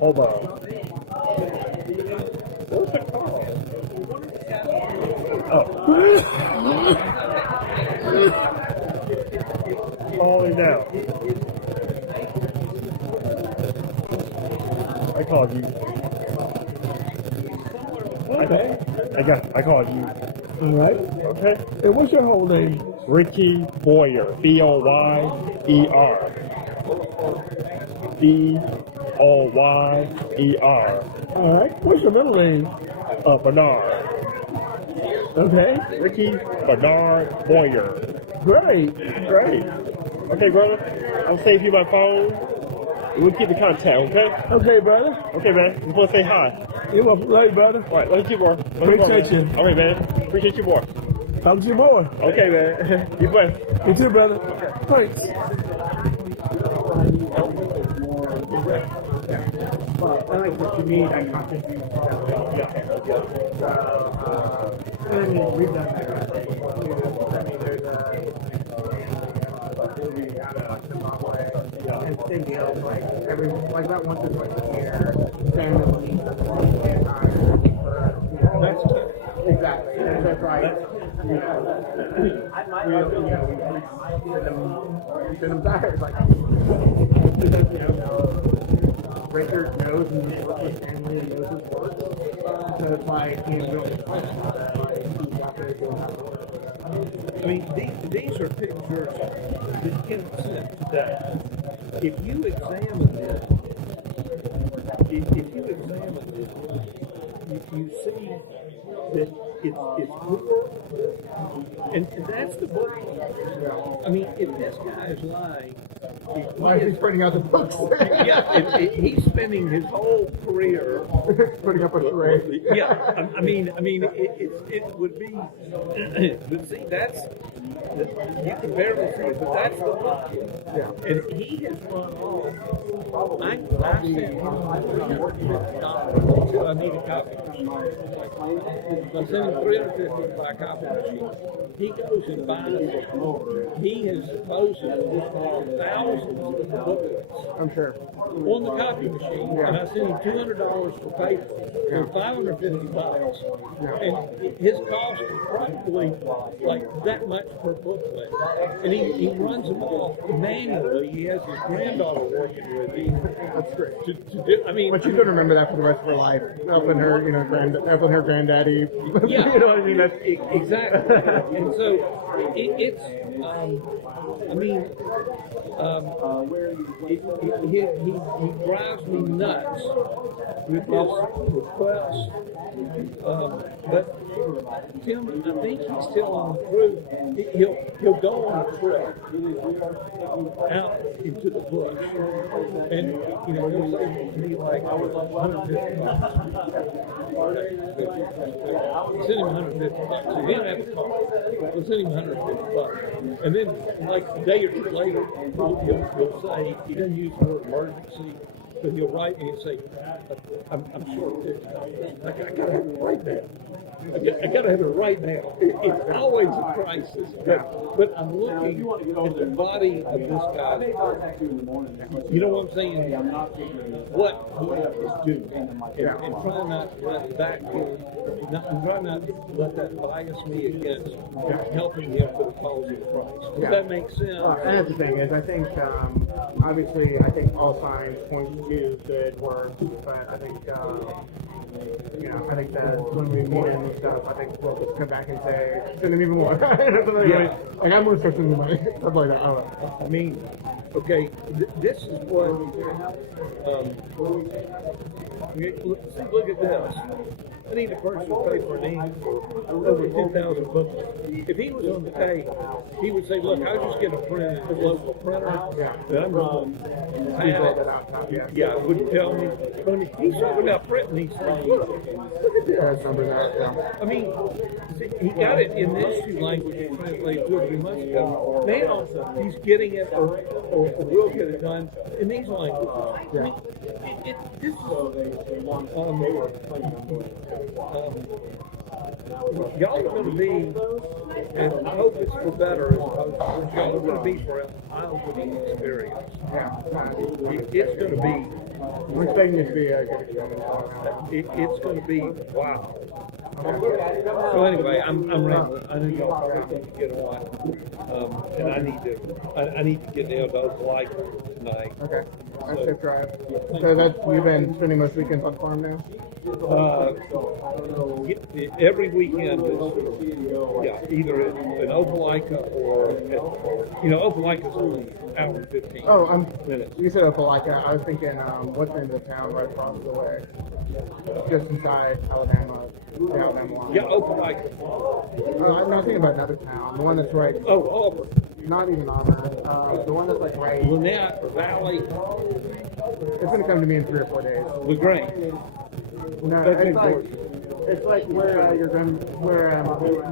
Hold on. Where's the call? Oh. called you. Okay. I called you. All right. Okay. And what's your whole name? Ricky Boyer. Boyer. Boyer. All right. What's your middle name? Bernard. Okay. Ricky Bernard Boyer. Great. Great. Okay, brother. I'll save you my phone. We'll keep the contact, okay? Okay, brother. Okay, man. Just want to say hi. You're welcome, right, brother. All right, let's keep working. Appreciate you. All right, man. Appreciate you more. Talk to you more. Okay, man. Be blessed. You too, brother. Thanks. I like what you mean. I contribute. I mean, we've done that. I mean, there's and thinking of like that once or twice a year, family, that's exactly. That's right. We send them tires like. Richard knows and works with family and knows his work. So it's like, he's really I mean, these are pictures that can sit today. If you examine this, you see that it's poor, and that's the book. I mean, if this guy is lying, why is he printing out the books? yeah, he's spending his whole career putting up a charade. Yeah, I mean, it would be. But see, that's you can barely see it, but that's the book. Yeah. And he has run off. I sent him I need a copy machine. I sent him $350 to buy a copy machine. He goes and buys it. He has supposedly thousands of booklets. I'm sure. On the copy machine, and I sent him $200 for paper and $550, and his cost is probably like that much per booklet. And he runs them all manually. He has his granddaughter working with him. That's great. To do, I mean, But she's gonna remember that for the rest of her life. Helping her, helping her granddaddy. Yeah. You know what I mean? That's exactly. And so it's, I mean, he drives me nuts with his requests. But Tim, I think he's telling the truth. He'll go on a trip out into the bush, and he'll say to me like $150. Send him $150. He didn't have a car. We'll send him $150. And then, like a day or two later, he'll say he doesn't use the word emergency. So he'll write and he'll say, I'm short $50. I gotta have it right now. I gotta have it right now. It's always a crisis. But I'm looking at the body of this guy. You know what I'm saying? What he is doing. And trying not to let that I'm trying not to let that bias me against helping him for the cause of Christ. Does that make sense? and that's the thing is, I think, obviously, I think all signs point to good work, but I think, I think that when we meet him and stuff, I think we'll just come back and say, send him even more. Like I'm going to start sending money, stuff like that. I don't know. I mean, okay, this is what, look at this. I need a person to pay for an ink for over 10,000 booklets. If he was on the tape, he would say, look, I'll just get a print at the local printer that I'm going to yeah, wouldn't tell me. But he's talking about printing these things. Look at this. I mean, he got it in these two languages translated 2 or 3 months ago. Now he's getting it or will get it done in these languages. I mean, this is y'all are gonna be, and I hope it's for better as opposed to what y'all are gonna be for an eye-opening experience. Yeah. It's gonna be, We're expecting it to be a good experience. it's gonna be, wow. So anyway, I'm rambling. I know y'all probably need to get on. And I need to get down to Opelika tonight. Okay. That's a safe drive. So that's, you've been spending most weekends on the farm now? Every weekend is, either in Opelika or, Opelika's only an hour and 15 Oh, minutes. you said Opelika. I was thinking, what's the name of the town right across the way? Just inside Alabama, the Alabama line. Yeah, Opelika. I'm not thinking about another town. The one that's right. Oh, Auburn. Not even Auburn. The one that's like right. Lynette or Valley. It's gonna come to me in 3 or 4 days. LaGrange. No, That's it's important. it's like where you're going, where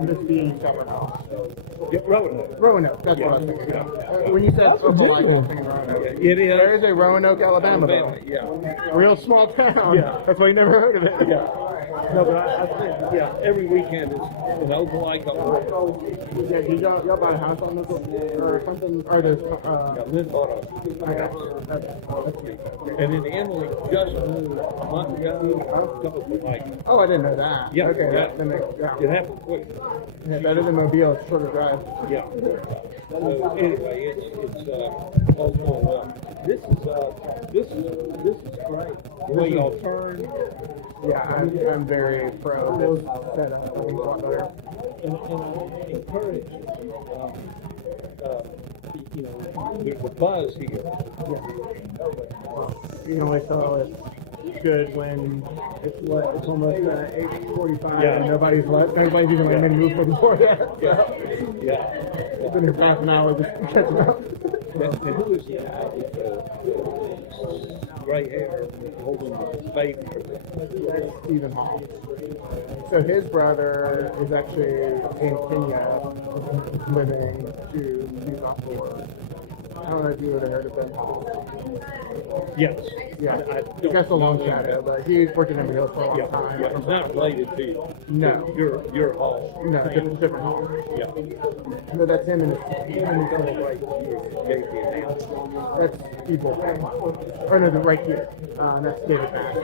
Miss B Shepherd House. Yeah, Roanoke. Roanoke. That's what I was thinking. Yeah. When you said Opelika, I was thinking Roanoke. It is. There is a Roanoke, Alabama, though. Yeah. Real small town. Yeah. That's why you never heard of it. Yeah. No, but I think, every weekend is an Opelika or Yeah, did y'all buy a house on this or something? Or there's, Lynn bought a I got house. you. That's neat. And then Emily just moved a month ago to Opelika. Oh, I didn't know that. Yeah, Okay, yeah. that makes, It happened quick. yeah, better than Mobile, it's shorter drive. Yeah. So anyway, it's all going well. This is great. The way y'all turn. Yeah, I'm very pro this setup. I think it's a lot better. And I encourage, there's a buzz here. You can always tell it's good when it's almost 8:45 Yeah. and nobody's even letting me move before that. Yeah. I've been here for half an hour just catching up. And who is the guy with the gray hair holding the baby? That's Stephen Hall. So his brother is actually in Kenya living to use off the work. I don't know if you would have heard of him. Yes. Yeah, I he got a long shadow, but he's working in the hills for a long Yeah, time. yeah, he's not related to you. No. You're Hall. No, different Hall. Yeah. No, that's him and his Right, you gave the announcement. That's people. Or no, right here. That's David Mack.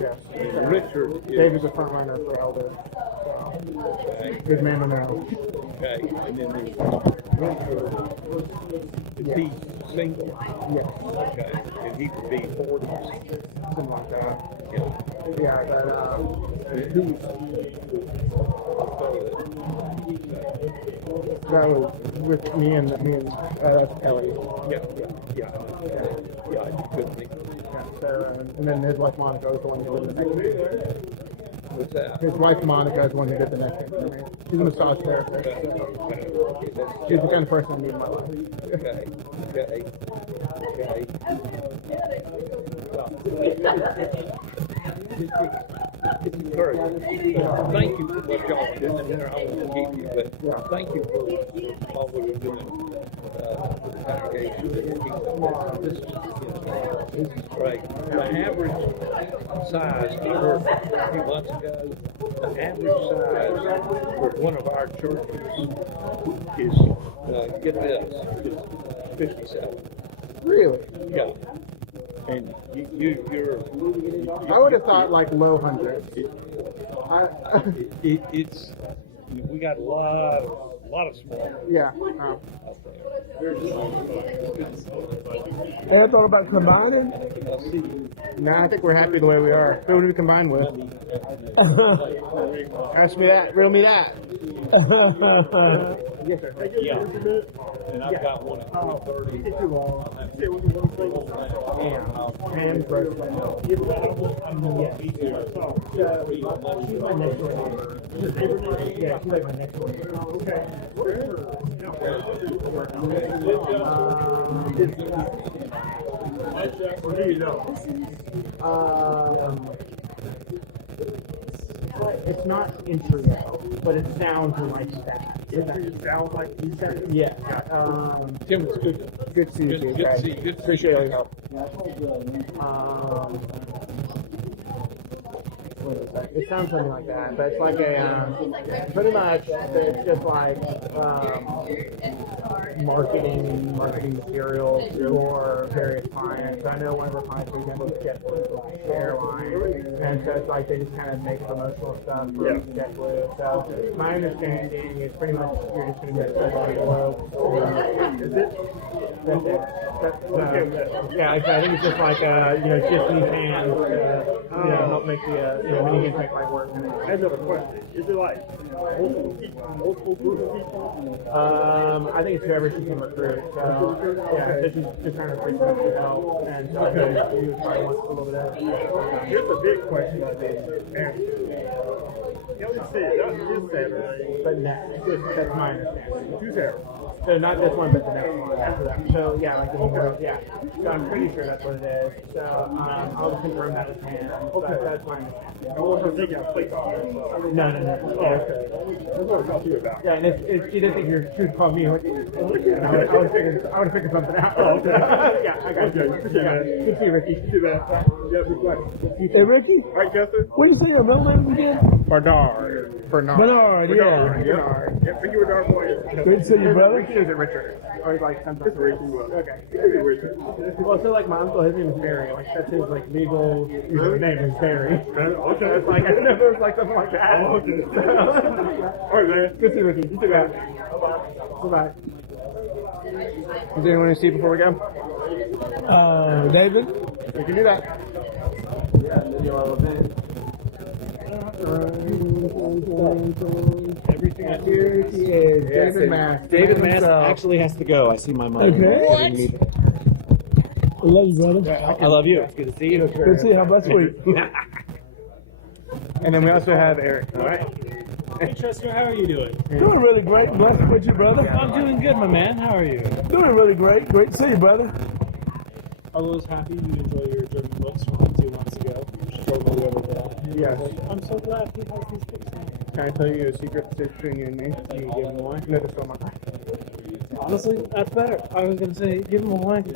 Yes. Richard is. David's a front runner for Elder. Okay. Good man to know. Okay. And then there's Richard. Is he single? Yes. Okay. And he would be 40. Something like that. Yeah. Yeah, but And who's that was with me and Ellie. Yeah. You couldn't think. Yeah, Sarah, and then his wife Monica was the one who did the next thing. What's that? His wife Monica is the one who did the next thing for me. She's a massage therapist. So she's the kind of person I need in my life. Okay. It's encouraging. Thank you for what y'all are doing there. I won't keep you, but thank you for all what you're doing for the congregation. This is great. The average size, I heard a few months ago, the average size for one of our churches is, get this, is 57. Really? Yeah. And you're. I would have thought like low hundreds. It's we got a lot of small. Yeah. Out there. Ever thought about combining? Nah, I think we're happy the way we are. Who would we combine with? Ask me that. Riddle me that. Yes, sir. Yeah. And I've got one at 2:30. It's too long. Ham's roast. Yes. She's my next door neighbor. Yeah, she's like my next door neighbor. Okay. Where do you know? It's not intro, but it sounds like that. It sounds like you said. Yeah. Tim, it's good. Good to see you, Good guys. to see you. Good to Appreciate see all you. your help. what is it? It sounds something like that, but it's like a pretty much it's just like marketing materials for various clients. I know one of our clients, for example, is JetBlue Airlines, and so it's like they just kind of make promotional stuff for JetBlue. So my understanding is pretty much you're just going to get the globe. Is it? That's it. Yeah, I think it's just like Disney fans, help make the mini games make life work. I have another question. Is it like multiple groups of people? I think it's whoever she can recruit. So yeah, so she's trying to recruit some to help, and so I think she probably wants a little bit of it. Here's a big question I think. You only said not this Saturday, but next. That's my understanding. Tuesday. So not this one, but the next one after that. So yeah, like the one, yeah. So I'm pretty sure that's what it is. So I'll just confirm that with Pam. Okay, that's my understanding. I want her taking a plate off. No. Oh, okay. That's what I talked to you about. Yeah, and if she didn't think she would call me, I would figure something out. Oh, okay. Yeah, I got you. Yeah. Good to see you, Ricky. You have a question. Hey, Ricky, All right, Chester. what do you say your middle name again? Bernard. Bernard, yeah. Bernard. Yeah, for you a dark boy. Great to see you, brother. Ricky is it Richard? Or like something. Richard. Okay. Richard. Well, so like my uncle, his name is Barry. Like that's his like legal name is Barry. Okay. It's like I don't know if it was like something like that. Oh, okay. All right, man. Good to see you, Ricky. You too, man. Bye-bye. Is there anyone to see before we go? David? We can do that. Everything here he is. David Mass. David Mass actually has to go. I see my mom. Okay. I love you, brother. I love you. It's good to see you. Good to see you. How about sweet? And then we also have Eric. All right. Hey, Chester, how are you doing? Doing really great. Blessed with you, brother. I'm doing good, my man. How are you? Doing really great. Great to see you, brother. I was happy you enjoy your German books from 2 months ago. You showed me over that. Yes. I'm so glad he has these books now. Can I tell you a secret between you and me? Can you give him one? No, just film my Honestly, that's better. I was gonna say, give him a like.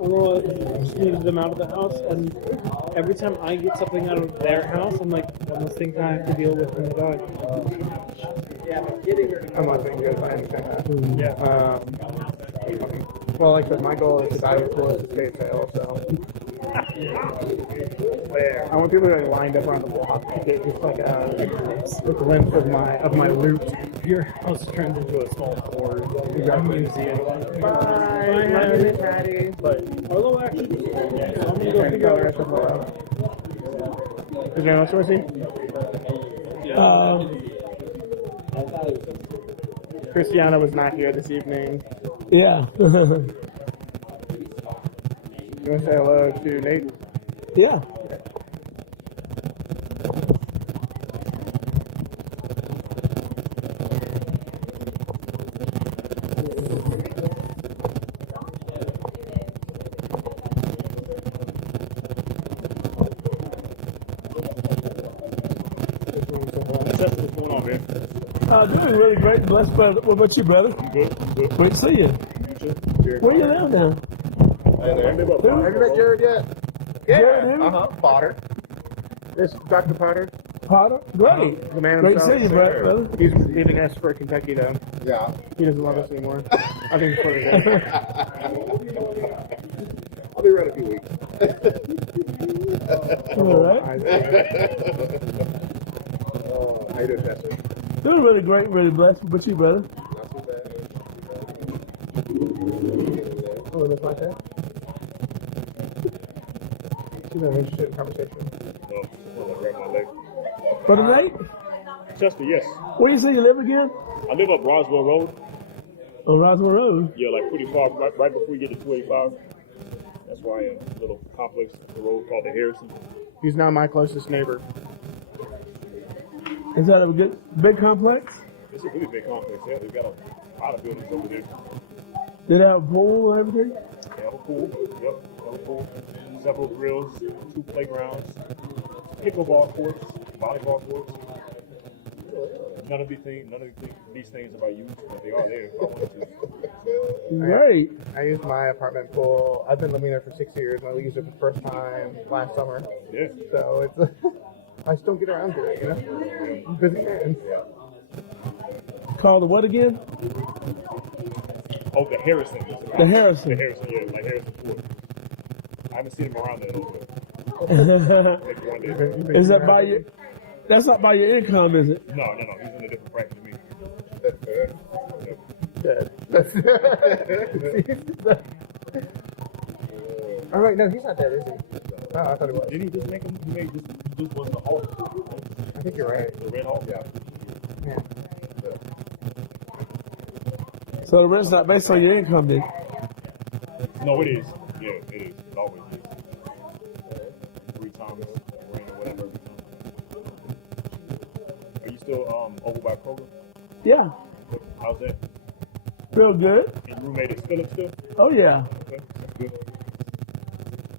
Although I just needed them out of the house, and every time I get something out of their house, I'm like, one of those things I have to deal with in the dog. I'm not saying good, but I understand that. Yeah. Well, like I said, my goal is to buy it for the state sale, so. I want people to be lined up around the block. It's just like a glimpse of my loot. Your house turned into a small hoard. Museum. Bye, Patty. But although actually, I'm gonna go figure out Is there anyone else to see? Christiana was not here this evening. Yeah. You want to say hello to Nate? Yeah. What's going on, man? Doing really great. Blessed, brother. What about you, brother? Good. Great to see you. Where you now? Have you met Jared yet? Jared, Potter. This Dr. Potter. Potter? Great. The man Great to himself. see you, brother. He's leaving us for Kentucky, though. Yeah. He doesn't love us anymore. I think it's what it is. I'll be around a few weeks. All right. Oh, how you doing, Chester? Doing really great, really blessed. What about you, brother? Not too bad. Oh, it looks like that. She's an interesting conversation. No, I grabbed my leg. Brother Nate? Chester, yes. Where you say you live again? I live up Roswell Road. On Roswell Road. Yeah, like pretty far, right before you get to 285. That's why I am. A little complex, the road called the Harrison. He's now my closest neighbor. Is that a good, big complex? It's a really big complex. Yeah, they've got a lot of buildings over there. Did they have a pool and everything? They have a pool. Yep, have a pool. Several grills, 2 playgrounds, pickleball courts, volleyball courts. None of these things are by use, but they are there if I wanted to. Great. I use my apartment pool. I've been living there for 6 years, and I used it for the first time last summer. Yeah. So it's I just don't get around to it, you know? I'm busy man. Called the what again? Oh, the Harrison. The Harrison. The Harrison, yeah, like Harrison Ford. I haven't seen him around there though. Maybe one day. Is that by your? That's not by your income, is it? No, he's in a different bracket than me. All right, no, he's not dead, is he? Oh, I thought he was. Didn't he just make him? He made just was the Hulk. I think you're right. The Red Hulk. Yeah. So the rent's not based on your income, then? No, it is. Yeah, it is. It always is. 3 times rent or whatever. Are you still over by Kroger? Yeah. How's that? Real good. And your roommate is Philip still? Oh yeah. Okay, that's good.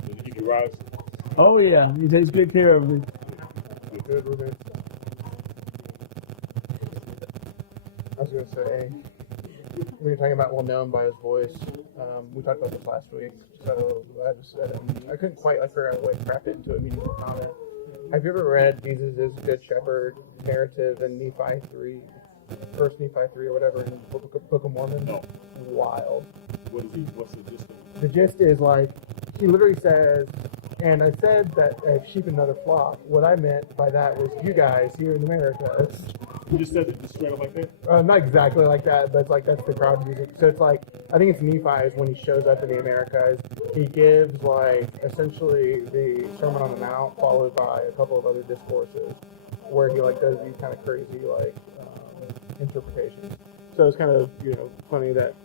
Does he give you rides? Oh yeah. He takes good care of me. Good roommate. I was gonna say, we were talking about well known by his voice. We talked about this last week, so I just I couldn't quite figure out a way to craft it into a meaningful comment. Have you ever read Jesus is Good Shepherd narrative in Nephi 3, First Nephi 3 or whatever in the Book of Mormon? No. Wild. What's the gist of it? The gist is he literally says, and I said that I have sheep in another flock. What I meant by that was you guys here in America. He just says it just straight up like that? Not exactly like that, but it's that's the crowd music. So it's I think it's Nephi's when he shows up in the Americas. He gives essentially the Sermon on the Mount followed by a couple of other discourses where he does these kind of crazy interpretations. So it's kind of funny that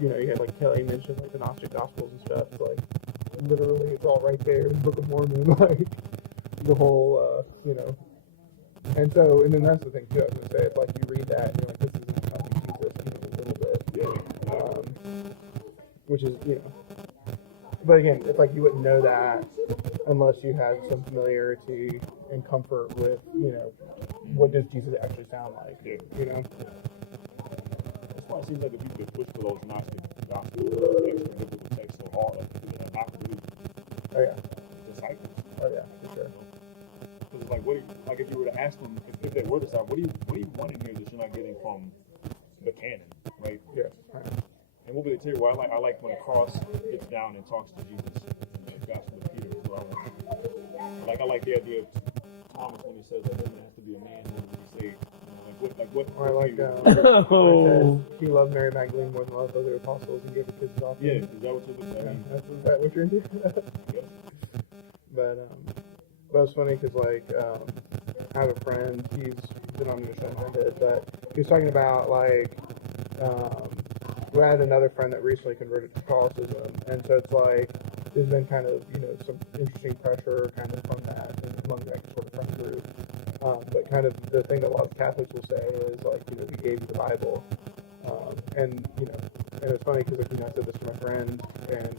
you had Kelly mentioned the Gnostic Gospels and stuff. It's literally it's all right there in the Book of Mormon, the whole And then that's the thing too. I was gonna say it's you read that and you're this isn't talking Jesus a little bit, which is But again, it's you wouldn't know that unless you had some familiarity and comfort with what does Jesus actually sound like, That's why it seems like the people that push for those Gnostic Gospels, those extra biblical texts so hard, they're not really disciples. Oh yeah, for sure. Because if you were to ask them, if they were to start, what do you want in here that you're not getting from the canon, right? Yeah. And what would they tell you? Well, I like when the cross gets down and talks to Jesus in the Gospel of Peter. So I like the idea of Thomas when he says that woman has to be a man in order to be saved. Or where it says, he loved Mary Magdalene more than all the other apostles and gave her kids off. Yeah, is that what you're looking at? Is that what you're into? But it's funny because I have a friend, he's been on the show minded, but he was talking about we had another friend that recently converted to Catholicism, and so it's there's been kind of some interesting pressure kind of from that among that sort of friend group. But kind of the thing that a lot of Catholics will say is we gave you the Bible, and it's funny because I said this to my friend, and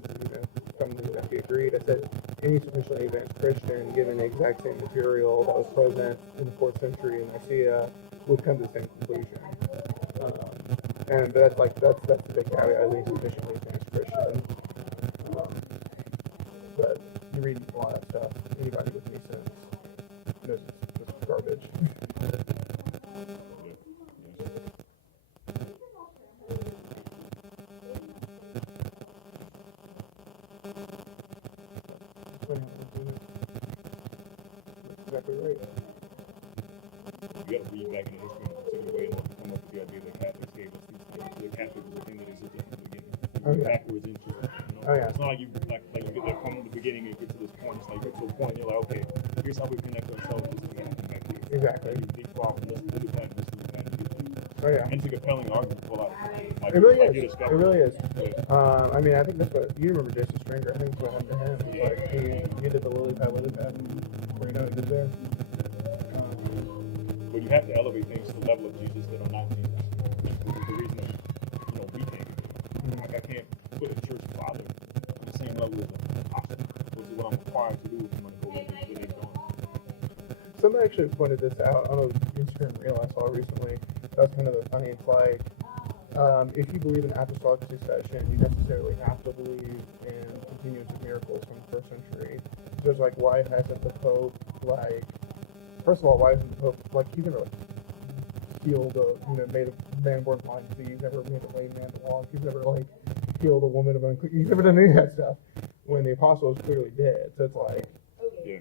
someone who actually agreed. I said any sufficiently advanced Christian, given the exact same material that was present in the 4th century in Nicaea, would come to the same conclusion. And that's the big caveat. I think sufficiently advanced Christian. But you read a lot of stuff. Anybody with any sense knows it's garbage. Exactly right. You got to read back in the history in a particular way in order to come up with the idea that Catholics gave us these. The Catholic was the thing that existed from the beginning. You go backwards into it. Oh yeah. It's not like you get there from the beginning and get to this point. It's you get to a point and you're like, okay, here's how we connect ourselves. This is going to come back here. Exactly. You deep problem. This is that. Oh yeah. And it's a compelling argument for it really is. It really is. I mean, I think that's what you remember, Jason Stringer. I think that's what happened to him. He did the lily pad, where he did there. But you have to elevate things to the level of Jesus that are not Jesus. Which is the reason that we can't get there. I can't put a church father on the same level as an apostle, which is what I'm required to do if I'm going to go with what they're doing. Somebody actually pointed this out on an Instagram reel I saw recently. That's kind of the funny. It's if you believe in apostolic succession, you necessarily have to believe in continuance of miracles from the 1st century. So it's why hasn't the Pope first of all, why is the Pope, like, he's never, like, healed a, made a man born blind see, he's never made a lame man to walk, he's never, like, healed a woman of unclean, he's never done any of that stuff, when the apostle is clearly dead, so it's like,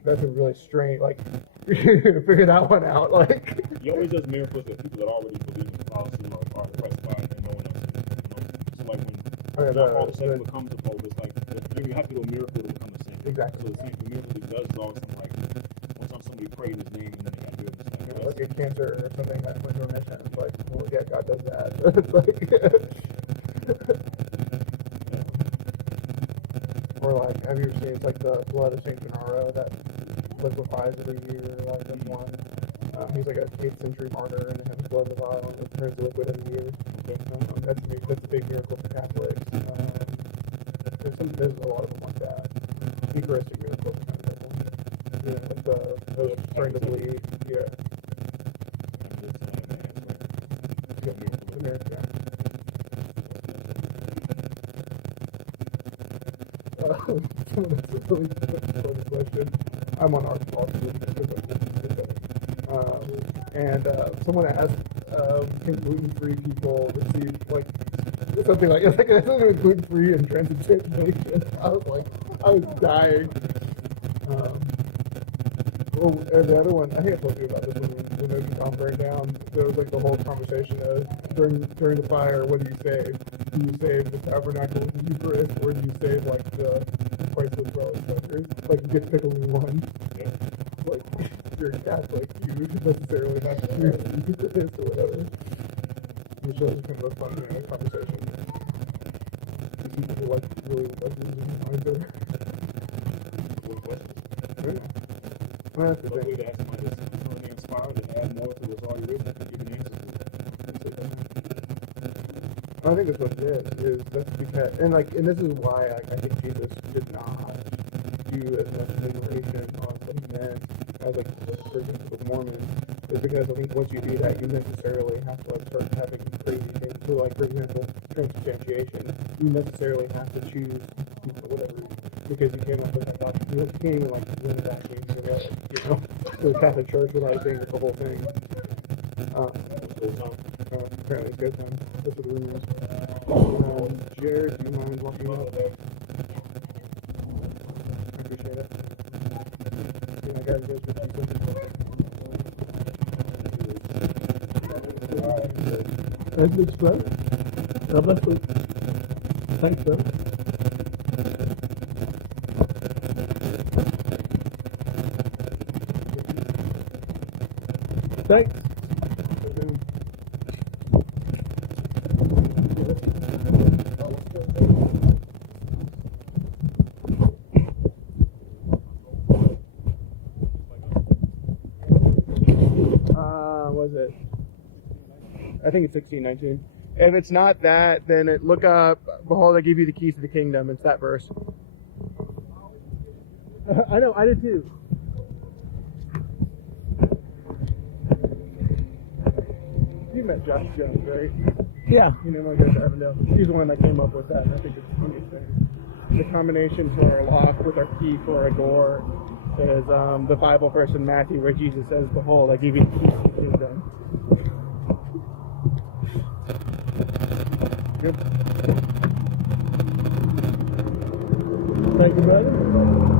that's a really strange, like, figure that one out, like. He always does miracles that people that already believe in the policy are impressed by and no one else is, So like when John Paul II becomes a pope, it's like, you have to do a miracle to become a saint. Exactly. So the miracle he does is always something like, one time somebody prayed in his name and then they got healed. Like a cancer or something that's when remission. It's like, well, yeah, God does that. It's like, or like, have you ever seen, it's like the blood of Saint Gennaro that liquefies every year, like this one. He's like an 8th century martyr and his blood vial and it turns to liquid every year. That's a big miracle for Catholics. There's a lot of them like that. Eucharistic miracles are kind of cool. Yeah, like those starting to bleed. Yeah. That's a really funny question. I'm on our policy. And someone asked, can gluten-free people receive like something like gluten-free and transubstantiation? I was dying. And the other one, I think I told you about this one when Ocean Town burned down. There was like the whole conversation of during the fire, what do you save? Do you save the tabernacle of the Eucharist, or do you save like the priceless relic suckers? Like you get to pick only one. Like if you're a Catholic, you necessarily have to choose the Eucharist or whatever. Which was kind of a fun conversation. People like really like losing their mind there. Well, that's the thing. To ask somebody that's currently inspired and add more to what's already written and give an answer to it. I think that's what it is that's because, and this is why I think Jesus did not do as much liberation on some men as, like, for example, the Mormons, is because I think once you do that, you necessarily have to, like, start having crazy things. So, like, for example, transubstantiation, you necessarily have to choose, whatever, because you came up with that doctrine. You can't even, like, win that game, so the Catholic Church without saying the whole thing. Apparently it's good time. That's what the rumor is. Jared, do you mind walking up? I appreciate it. Yeah, guys, with you. That looks great. God bless you. Thanks, sir. Thanks. Was it? I think it's 16:19. If it's not that, then look up, behold, I give you the keys to the kingdom. It's that verse. I know, I did too. You met Josh Jones, right? Yeah. You know, my guy to Avondale. He's the one that came up with that, and I think it's interesting. The combination for our lock with our key for our door is the Bible verse in Matthew where Jesus says, behold, I give you the keys to the kingdom. Good. Thank you, brother.